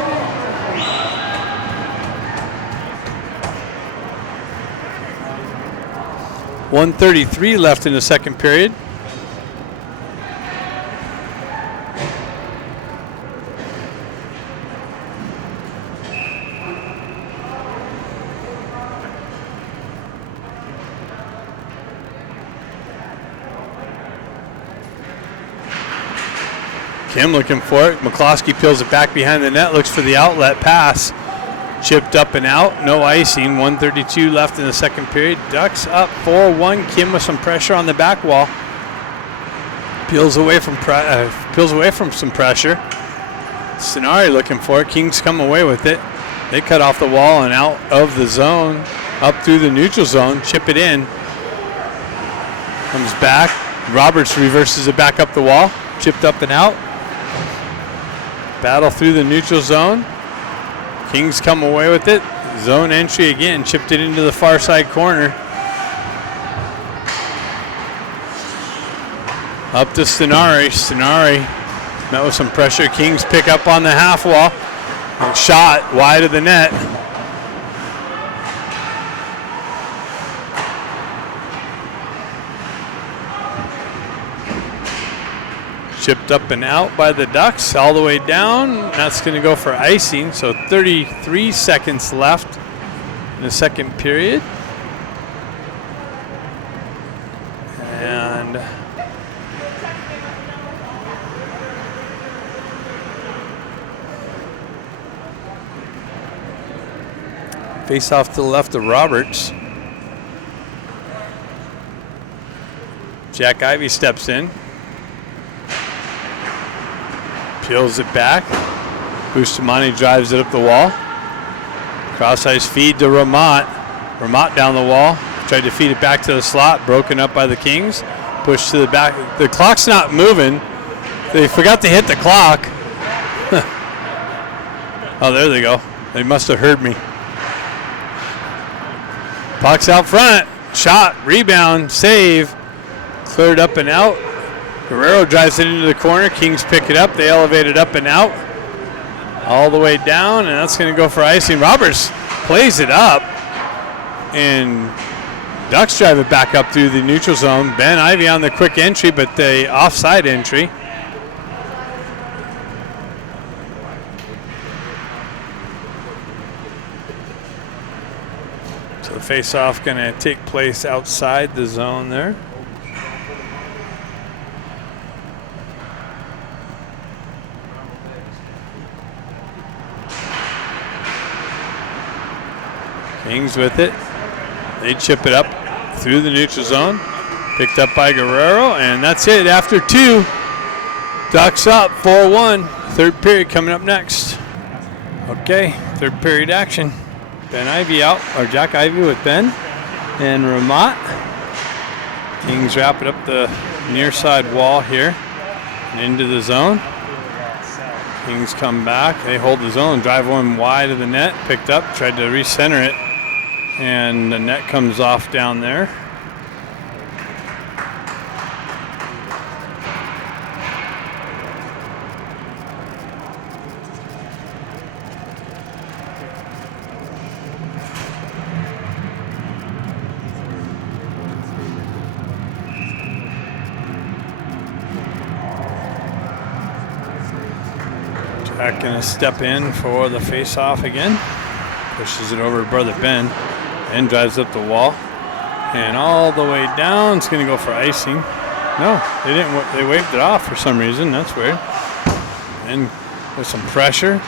.133 left in the second period. Kim looking for it. McCloskey peels it back behind the net, looks for the outlet pass. Chipped up and out, no icing. 1:32 left in the second period. Ducks up 4-1. Kim with some pressure on the back wall. Peels away from some pressure. Stenari looking for it. Kings come away with it. They cut off the wall and out of the zone, up through the neutral zone. Chip it in. Comes back. Roberts reverses it back up the wall. Chipped up and out. Battle through the neutral zone. Kings come away with it. Zone entry again. Chipped it into the far side corner. Up to Stenari. Stenari met with some pressure. Kings pick up on the half wall. And shot wide of the net. Chipped up and out by the Ducks all the way down. That's going to go for icing. So 33 seconds left in the second period. And face off to the left of Roberts. Jack Ivey steps in. Peels it back. Bustamante drives it up the wall. Cross-ice feed to Ramat. Ramat down the wall. Tried to feed it back to the slot. Broken up by the Kings. Pushed to the back. The clock's not moving. They forgot to hit the clock. Oh, there they go. They must have heard me. Puck's out front. Shot. Rebound. Save. Cleared up and out. Guerrero drives it into the corner. Kings pick it up. They elevate it up and out. All the way down, and that's going to go for icing. Roberts plays it up, and Ducks drive it back up through the neutral zone. Ben Ivey on the quick entry, but the offside entry. So the face-off going to take place outside the zone there. Kings with it. They chip it up through the neutral zone. Picked up by Guerrero, and that's it. After two, Ducks up 4-1. Third period coming up next. Okay, third period action. Ben Ivey out, or Jack Ivey with Ben and Ramat. Kings wrap it up the near side wall here and into the zone. Kings come back. They hold the zone, drive one wide of the net. Picked up, tried to recenter it. And the net comes off down there. Back gonna step in for the face-off again. Pushes it over to brother Ben. Ben drives up the wall. And all the way down, it's gonna go for icing. No, they didn't. They waved it off for some reason. That's weird. And with some pressure,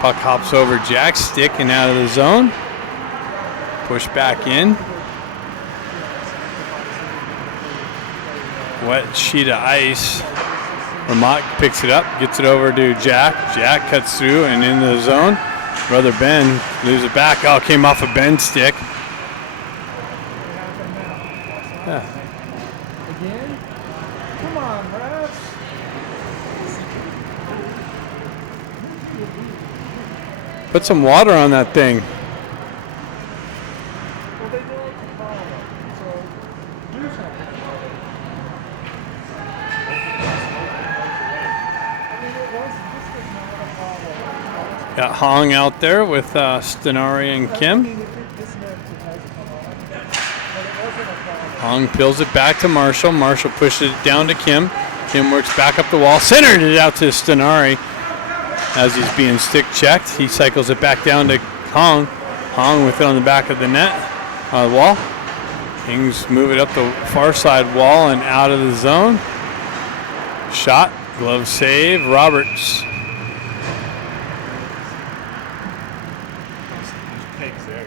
puck hops over Jack's stick and out of the zone. Push back in. Wet sheet of ice. Vermont picks it up, gets it over to Jack. Jack cuts through and in the zone. Brother Ben leaves it back. Oh, came off of Ben's stick. Yeah. Again? Come on, refs. Put some water on that thing. Well, they know it's a foul, so do something about it. I mean, this was not a foul. Got Hong out there with Stenari and I Kim. mean, if this meant it has come on, but it wasn't a foul. Hong peels it back to Marshall. Marshall pushes it down to Kim. Kim works back up the wall, centered it out to Stenari as he's being stick checked. He cycles it back down to Hong. Hong with it on the back of the net, wall. Kings move it up the far side wall and out of the zone. Shot, glove save, Roberts. Takes there.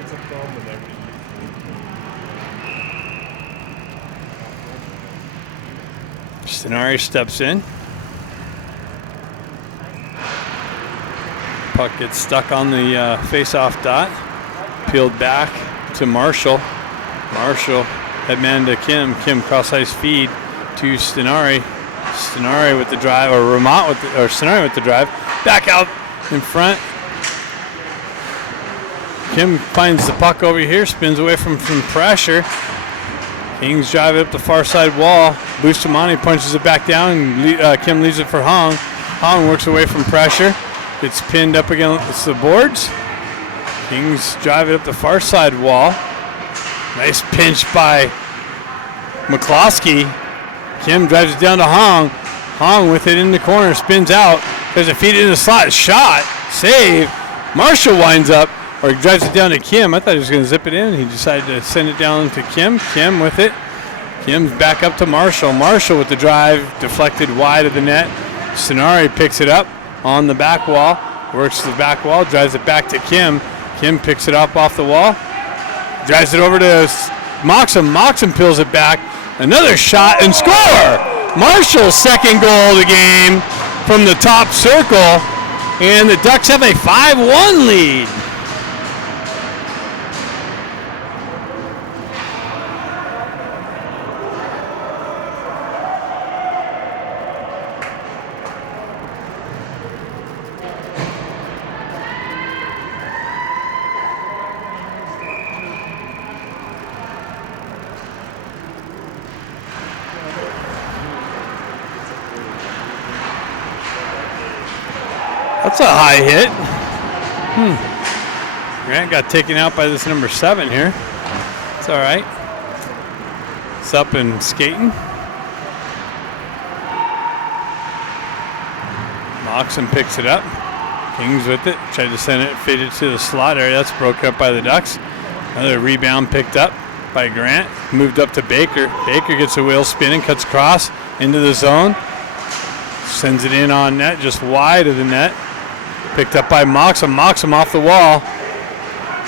It's a problem with everything. Stenari steps in. Puck gets stuck on the face-off dot. Peeled back to Marshall. Marshall headman to Kim. Kim cross-ice feed to Stenari. Stenari with the drive, or Vermont with the, or Stenari with the drive. Back out in front. Kim finds the puck over here, spins away from pressure. Kings drive it up the far side wall. Bustamante punches it back down, and Kim leaves it for Hong. Hong works away from pressure. Gets pinned up against the boards. Kings drive it up the far side wall. Nice pinch by McCloskey. Kim drives it down to Hong. Hong with it in the corner, spins out. There's a feed in the slot. Shot. Save. Marshall winds up, or drives it down to Kim. I thought he was going to zip it in. He decided to send it down to Kim. Kim with it. Kim's back up to Marshall. Marshall with the drive, deflected wide of the net. Stenari picks it up on the back wall. Works the back wall, drives it back to Kim. Kim picks it up off the wall. Drives it over to Moxham. Moxham peels it back. Another shot and score! Marshall's second goal of the game from the top circle. And the Ducks have a 5-1 lead. That's a high hit. Grant got taken out by this number 7 here. It's all right. It's up and skating. Moxon picks it up. Kings with it. Tried to send it, feed it to the slot area. That's broken up by the Ducks. Another rebound picked up by Grant. Moved up to Baker. Baker gets a wheel spinning, cuts across into the zone. Sends it in on net, just wide of the net. Picked up by Moxham. Moxham off the wall.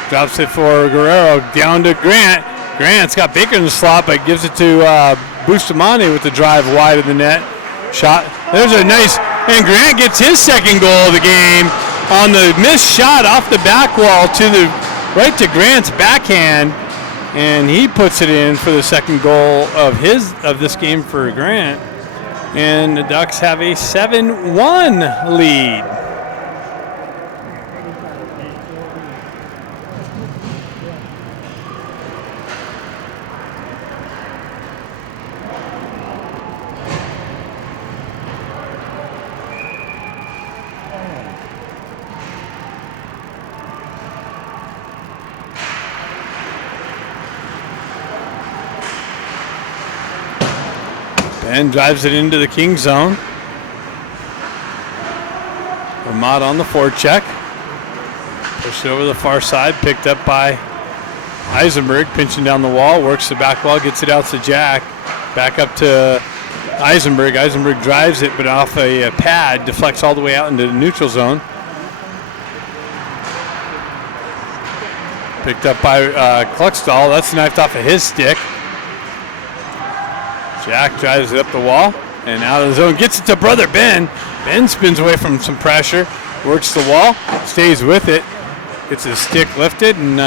Drops it for Guerrero. Down to Grant. Grant's got Baker in the slot, but gives it to Bustamante with the drive wide of the net. Shot. There's a nice, and Grant gets his second goal of the game on the missed shot off the back wall to the right to Grant's backhand, and he puts it in for the second goal of this game for Grant. And the Ducks have a 7-1 lead. Ben drives it into the King zone. Vermont on the forecheck. Pushed it over the far side, picked up by Eisenberg, pinching down the wall, works the back wall, gets it out to Jack. Back up to Eisenberg. Eisenberg drives it, but off a pad, deflects all the way out into the neutral zone. Picked up by Kluckstall. That's knifed off of his stick. Jack drives it up the wall and out of the zone. Gets it to brother Ben. Ben spins away from some pressure, works the wall, stays with it. Gets his stick lifted, and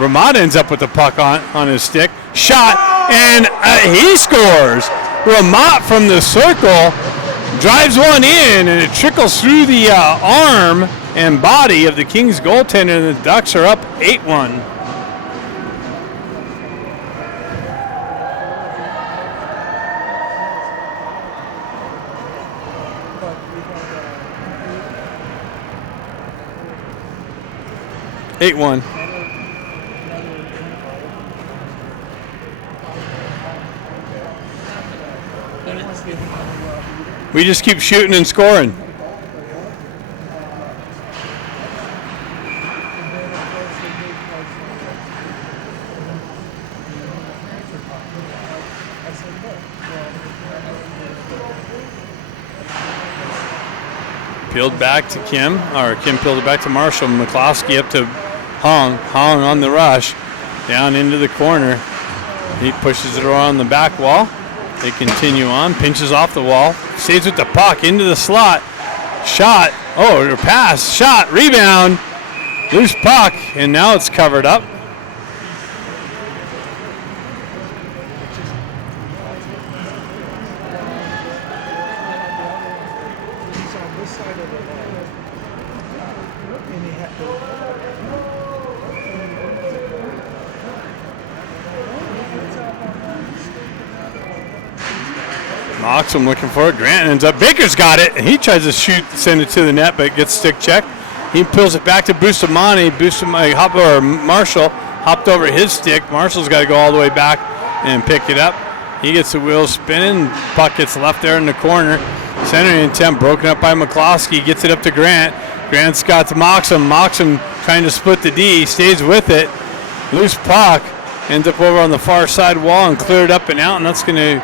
Ramada ends up with the puck on his stick. Shot, and he scores. Ramat from the circle drives one in, and it trickles through the arm and body of the Kings goaltender, and the Ducks are up 8-1. We just keep shooting and scoring. Peeled back to Kim, or Kim peeled it back to Marshall. McCloskey up to Hong. Hong on the rush, down into the corner. He pushes it around the back wall. They continue on, pinches off the wall, stays with the puck into the slot. Shot, or pass, shot, rebound, loose puck, and now it's covered up. Moxham looking for it. Grant ends up. Baker's got it. He tries to shoot, send it to the net, but gets stick checked. He pulls it back to Bustamante. Marshall hopped over his stick. Marshall's got to go all the way back and pick it up. He gets the wheels spinning. Puck gets left there in the corner. Centering attempt broken up by McCloskey. Gets it up to Grant. Grant's got to Moxham. Moxham trying to split the D. Stays with it. Loose puck. Ends up over on the far side wall and cleared up and out, and that's going to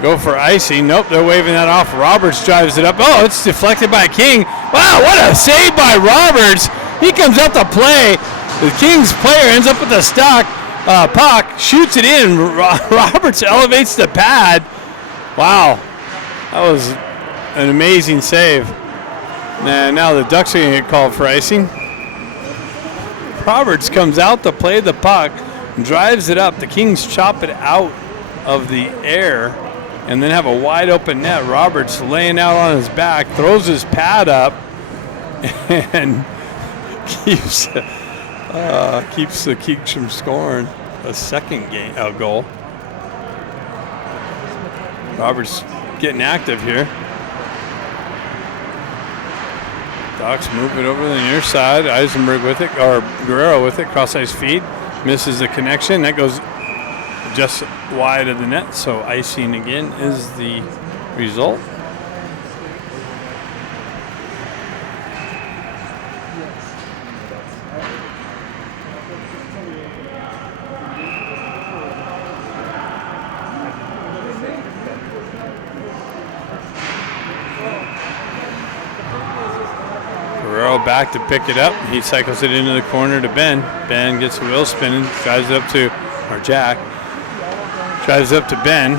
go for icing. Nope, they're waving that off. Roberts drives it up. Oh, it's deflected by King. Wow, what a save by Roberts. He comes up to play. The Kings player ends up with the puck, shoots it in. Roberts elevates the pad. Wow, that was an amazing save. And now the Ducks are going to get called for icing. Roberts comes out to play the puck, drives it up. The Kings chop it out of the air and then have a wide open net. Roberts laying out on his back, throws his pad up, and keeps the Kings from scoring a second goal. Roberts getting active here. Ducks move it over to the near side. Eisenberg with it, or Guerrero with it, cross ice feed, misses the connection. That goes just wide of the net, so icing again is the result. Guerrero back to pick it up. He cycles it into the corner to Ben. Ben gets the wheel spinning, drives it up to, or Jack. Drives up to Ben.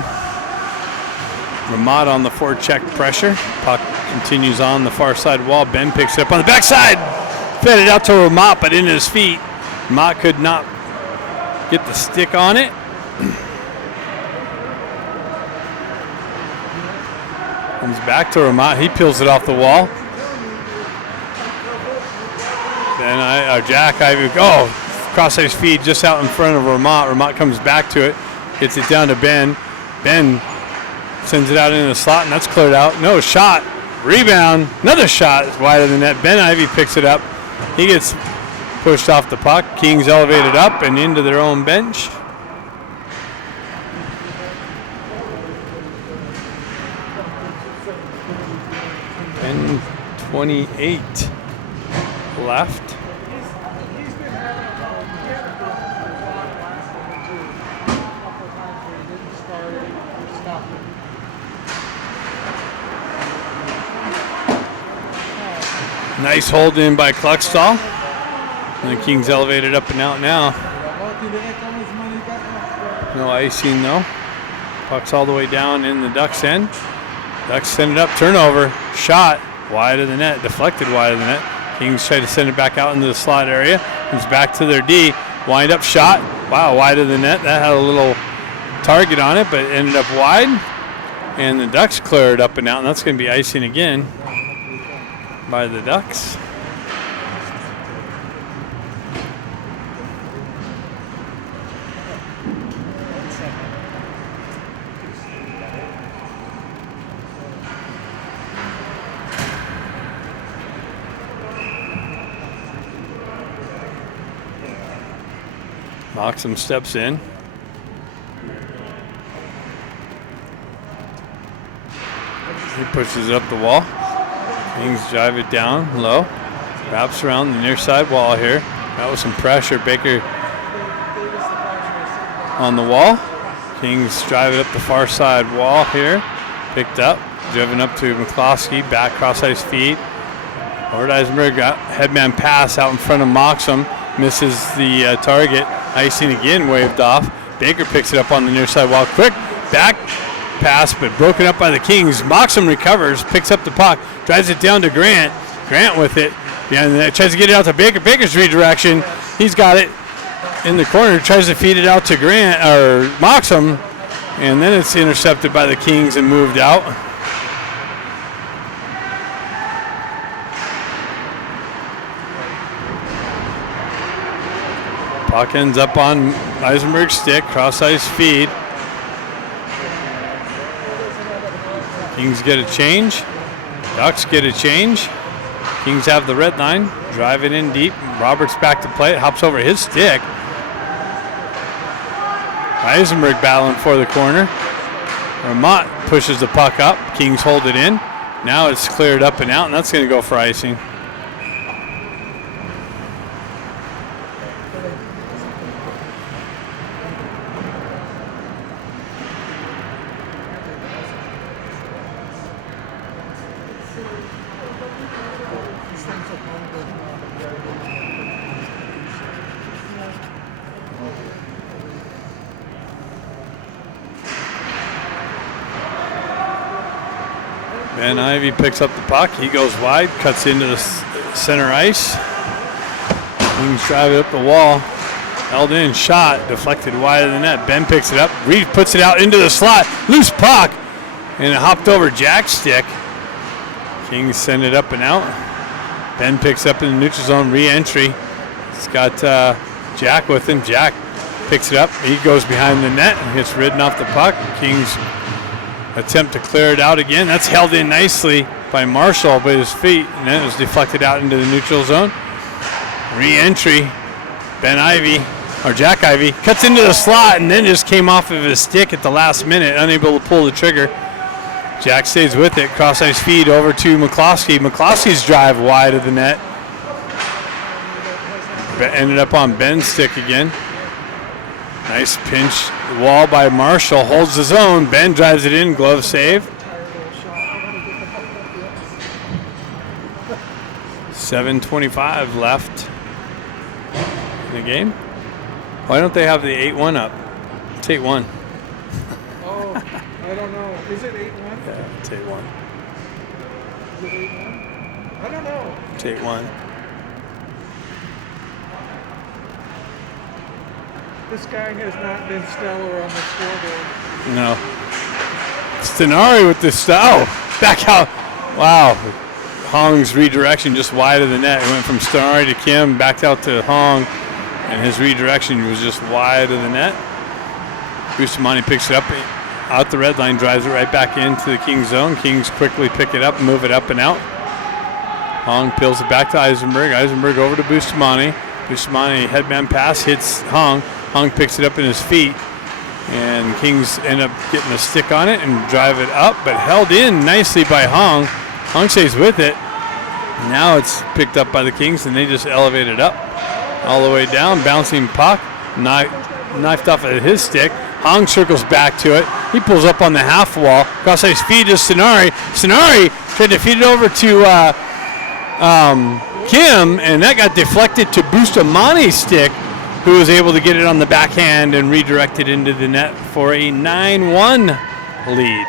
Ramad on the forecheck pressure. Puck continues on the far side wall. Ben picks it up on the backside. Fed it out to Ramat, but into his feet. Ramat could not get the stick on it. Comes back to Ramat. He peels it off the wall. Then Jack Ivy. Oh, cross ice feed just out in front of Ramat. Ramat comes back to it. Gets it down to Ben. Ben sends it out into the slot, and that's cleared out. No shot. Rebound. Another shot is wide of the net. Ben Ivy picks it up. He gets pushed off the puck. Kings elevated up and into their own bench. And 28 left. He's been having a problem. He had a problem for a while last night too. A couple times where he didn't start it or stop it. Nice hold in by Kluckstall. And the Kings elevated up and out now. No icing though. Puck's all the way down in the Ducks' end. Ducks send it up, turnover, shot wide of the net, deflected wide of the net. Kings try to send it back out into the slot area. Comes back to their D, wind up shot. Wow, wide of the net. That had a little target on it, but ended up wide. And the Ducks clear it up and out, and that's going to be icing again by the Ducks. Moxham steps in. He pushes it up the wall. Kings drive it down low. Wraps around the near side wall here. That was some pressure. Baker on the wall. Kings drive it up the far side wall here. Picked up. Driven up to McCloskey. Back cross ice feed. Howard Eisenberg got headman pass out in front of Moxham. Misses the target. Icing again waved off. Baker picks it up on the near side wall. Quick back pass, but broken up by the Kings. Moxham recovers, picks up the puck, drives it down to Grant. Grant with it. And tries to get it out to Baker. Baker's redirection. He's got it in the corner. Tries to feed it out to Grant or Moxham. And then it's intercepted by the Kings and moved out. Puck ends up on Eisenberg's stick, cross ice feed. Kings get a change. Ducks get a change. Kings have the red line. Drive it in deep. Roberts back to play. It hops over his stick. Eisenberg battling for the corner. Vermont pushes the puck up. Kings hold it in. Now it's cleared up and out, and that's going to go for icing. Ben Ivy picks up the puck. He goes wide, cuts into the center ice. Kings drive it up the wall. Held in, shot, deflected wide of the net. Ben picks it up. Reed puts it out into the slot. Loose puck. And it hopped over Jack's stick. Kings send it up and out. Ben picks up in the neutral zone, re-entry. He's got Jack with him. Jack picks it up. He goes behind the net and gets ridden off the puck. Kings attempt to clear it out again. That's held in nicely by Marshall by his feet, and then it was deflected out into the neutral zone. Re-entry. Ben Ivy, or Jack Ivy, cuts into the slot and then just came off of his stick at the last minute, unable to pull the trigger. Jack stays with it. Cross ice feed over to McCloskey. McCloskey's drive wide of the net. Ended up on Ben's stick again. Nice pinch wall by Marshall. Holds his own. Ben drives it in. Glove save. 7:25 left in the game. Why don't they have the 8-1 up? It's 8-1. Oh, I don't know. Is it 8-1? Yeah, it's 8-1. Is it 8-1? I don't know. It's 8-1. This guy has not been stellar on the scoreboard. No. Stenari with the style. Back out. Wow. Hong's redirection just wide of the net. It went from Stenari to Kim, backed out to Hong, and his redirection was just wide of the net. Bustamante picks it up out the red line, drives it right back into the Kings zone. Kings quickly pick it up, move it up and out. Hong peels it back to Eisenberg. Eisenberg over to Bustamante. Bustamante headman pass hits Hong. Hong picks it up in his feet And Kings end up getting a stick on it and drive it up, but held in nicely by Hong. Hong stays with it. Now it's picked up by the Kings, and they just elevate it up all the way down. Bouncing puck, knifed off of his stick. Hong circles back to it. He pulls up on the half wall. Cross-ice feed to Sonari. Sonari tried to feed it over to Kim, and that got deflected to Bustamani's stick, who was able to get it on the backhand and redirect it into the net for a 9-1 lead.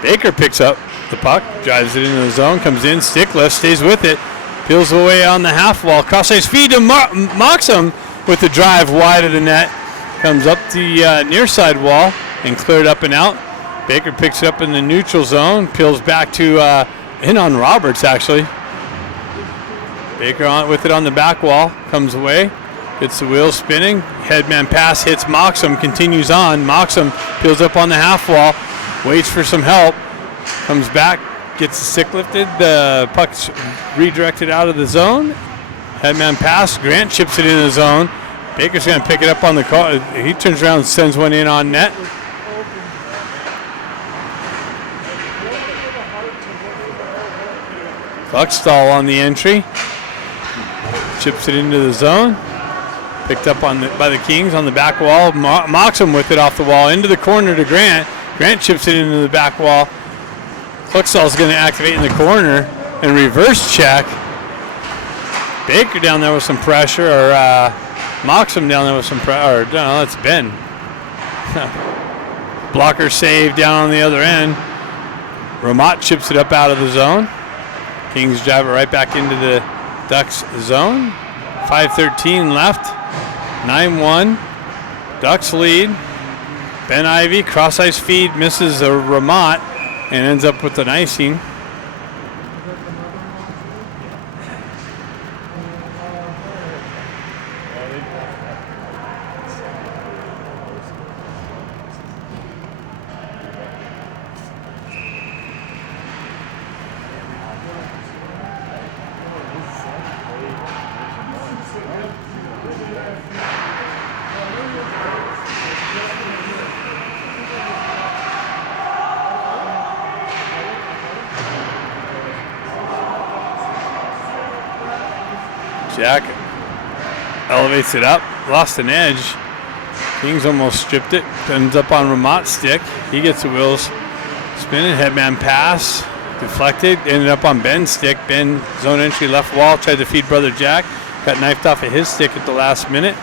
Baker picks up the puck, drives it into the zone, comes in, stick lift, stays with it, peels away on the half wall, cross-ice feed to Moxham with the drive wide of the net, comes up the near side wall and cleared up and out. Baker picks it up in the neutral zone, peels back to in on Roberts actually. Baker on with it on the back wall, comes away, gets the wheels spinning, headman pass hits Moxham, continues on. Moxham peels up on the half wall, waits for some help, comes back, gets the stick lifted, the puck's redirected out of the zone. Headman pass, Grant chips it in the zone. Baker's going to pick it up on the call. He turns around and sends one in on net. Cluckstall on the entry. Chips it into the zone. Picked up by the Kings on the back wall. Moxham with it off the wall into the corner to Grant. Grant chips it into the back wall. Cluckstall's going to activate in the corner and reverse check. Baker down there with some pressure, or Moxham down there with some pressure. Or no, that's Ben. Blocker save down on the other end. Ramat chips it up out of the zone. Kings drive it right back into the Ducks zone. 5:13 left. 9-1. Ducks lead. Ben Ivy, cross-ice feed, misses a Ramat and ends up with an icing. Jack elevates it up, lost an edge. Kings almost stripped it, ends up on Ramat's stick. He gets the wheels spinning, headman pass, deflected, ended up on Ben's stick. Ben, zone entry left wall, tried to feed brother Jack, got knifed off of his stick at the last minute.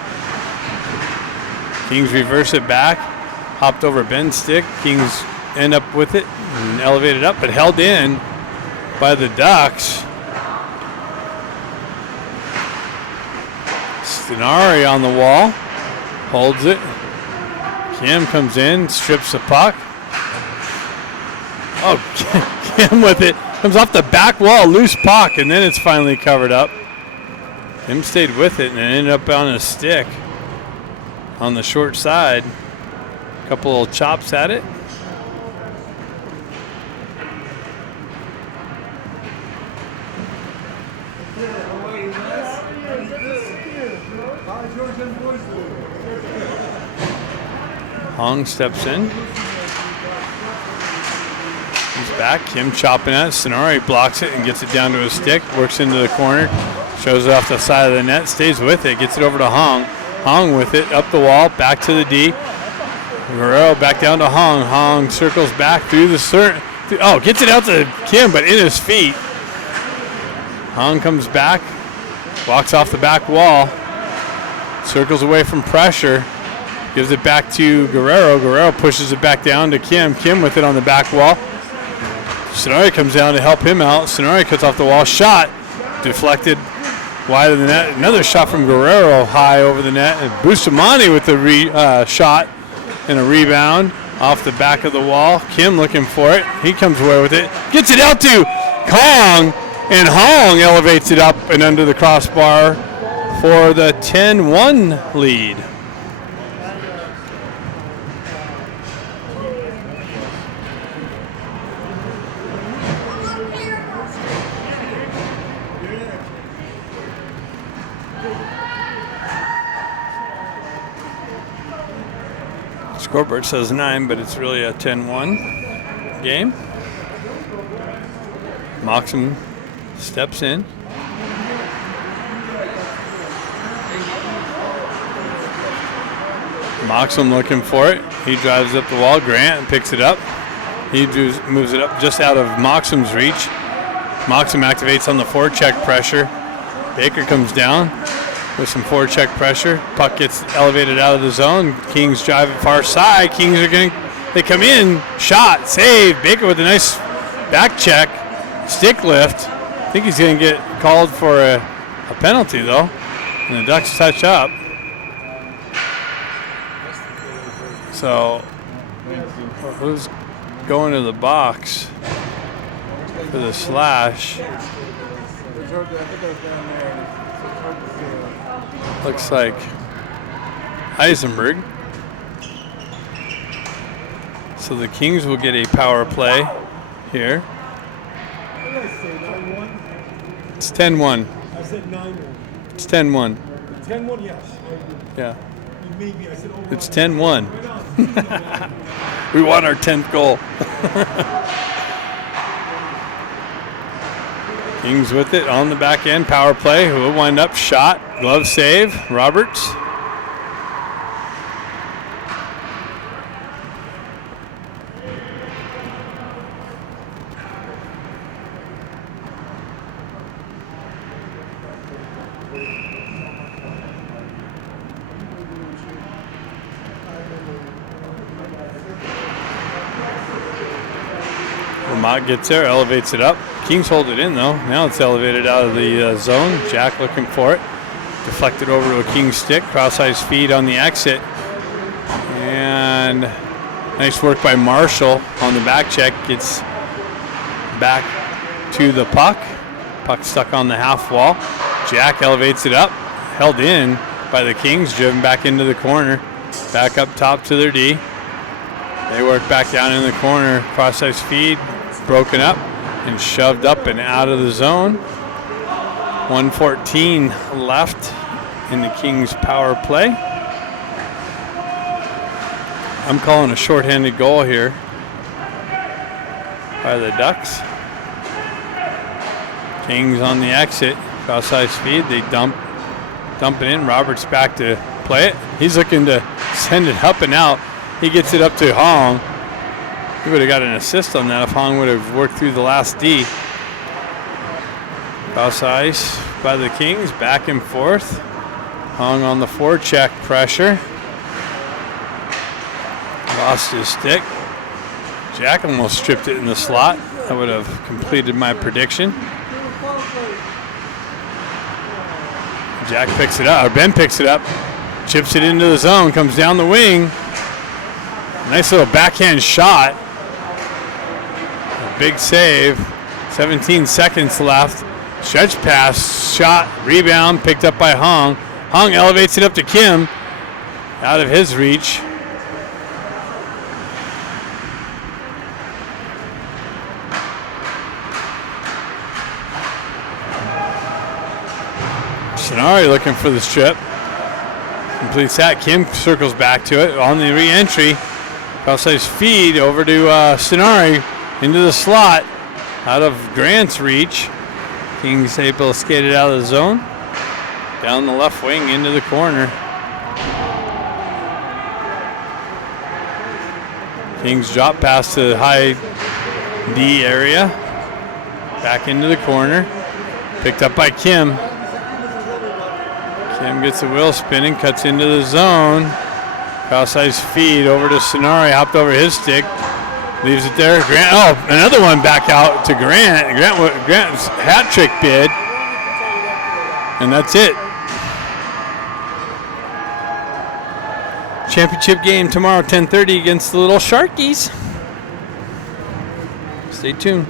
Kings reverse it back, hopped over Ben's stick. Kings end up with it and elevated up, but held in by the Ducks. Stenari on the wall, holds it. Kim comes in, strips the puck. Oh, Kim with it. Comes off the back wall, loose puck, and then it's finally covered up. Kim stayed with it and ended up on his stick on the short side. Couple little chops at it. Hong steps in. He's back. Kim chopping at it. Sonari blocks it and gets it down to his stick. Works into the corner. Shows it off the side of the net. Stays with it. Gets it over to Hong. Hong with it. Up the wall. Back to the D. Guerrero back down to Hong. Hong circles back through the oh, gets it out to Kim, but in his feet. Hong comes back. Walks off the back wall. Circles away from pressure. Gives it back to Guerrero. Guerrero pushes it back down to Kim. Kim with it on the back wall. Sonari comes down to help him out. Sonari cuts off the wall. Shot. Deflected wide of the net. Another shot from Guerrero high over the net. And Bustamante with the shot and a rebound off the back of the wall. Kim looking for it. He comes away with it. Gets it out to Hong. And Hong elevates it up and under the crossbar for the 10-1 lead. Scoreboard says 9, but it's really a 10-1 game. Moxham steps in. Moxham looking for it. He drives up the wall. Grant picks it up. He moves it up just out of Moxham's reach. Moxham activates on the forecheck pressure. Baker comes down with some forecheck pressure. Puck gets elevated out of the zone. Kings drive it far side. Kings are they come in. Shot, save. Baker with a nice back check. Stick lift. I think he's going to get called for a penalty, though. And the Ducks touch up. So, who's going to the box for the slash? Looks like Eisenberg. So the Kings will get a power play here. It's 10-1. I said 9-1. It's 10-1. 10-1, yes. Yeah. Maybe I said overall. It's 10-1. We won our 10th goal. Kings with it on the back end. Power play. Who will wind up? Shot. Glove save. Roberts. Vermont gets there, elevates it up. Kings hold it in though. Now it's elevated out of the zone. Jack looking for it. Deflected over to a Kings stick. Cross-ice feed on the exit. And nice work by Marshall on the back check. Gets back to the puck. Puck stuck on the half wall. Jack elevates it up. Held in by the Kings. Driven back into the corner. Back up top to their D. They work back down in the corner. Cross-ice feed. Broken up and shoved up and out of the zone. 1:14 left in the Kings power play. I'm calling a shorthanded goal here by the Ducks. Kings on the exit. Cross-ice feed. They dump it in. Roberts back to play it. He's looking to send it up and out. He gets it up to Hong. He would have got an assist on that if Hong would have worked through the last D. Cross ice by the Kings, back and forth. Hong on the forecheck pressure. Lost his stick. Jack almost stripped it in the slot. That would have completed my prediction. Jack picks it up, or Ben picks it up, chips it into the zone, comes down the wing. Nice little backhand shot. A big save. 17 seconds left. Stretch pass, shot, rebound, picked up by Hong. Hong elevates it up to Kim. Out of his reach. Sonari looking for the strip. Completes that. Kim circles back to it on the re-entry. Cross-ice feed over to Sonari into the slot. Out of Grant's reach. Kings able to skate it out of the zone. Down the left wing into the corner. Kings drop pass to the high D area. Back into the corner. Picked up by Kim. Kim gets the wheel spinning, cuts into the zone. Cross-ice feed over to Sonari, hopped over his stick. Leaves it there. Grant, oh, another one back out to Grant. Grant's hat trick bid. And that's it. Championship game tomorrow, 10:30 against the Little Sharkies. Stay tuned.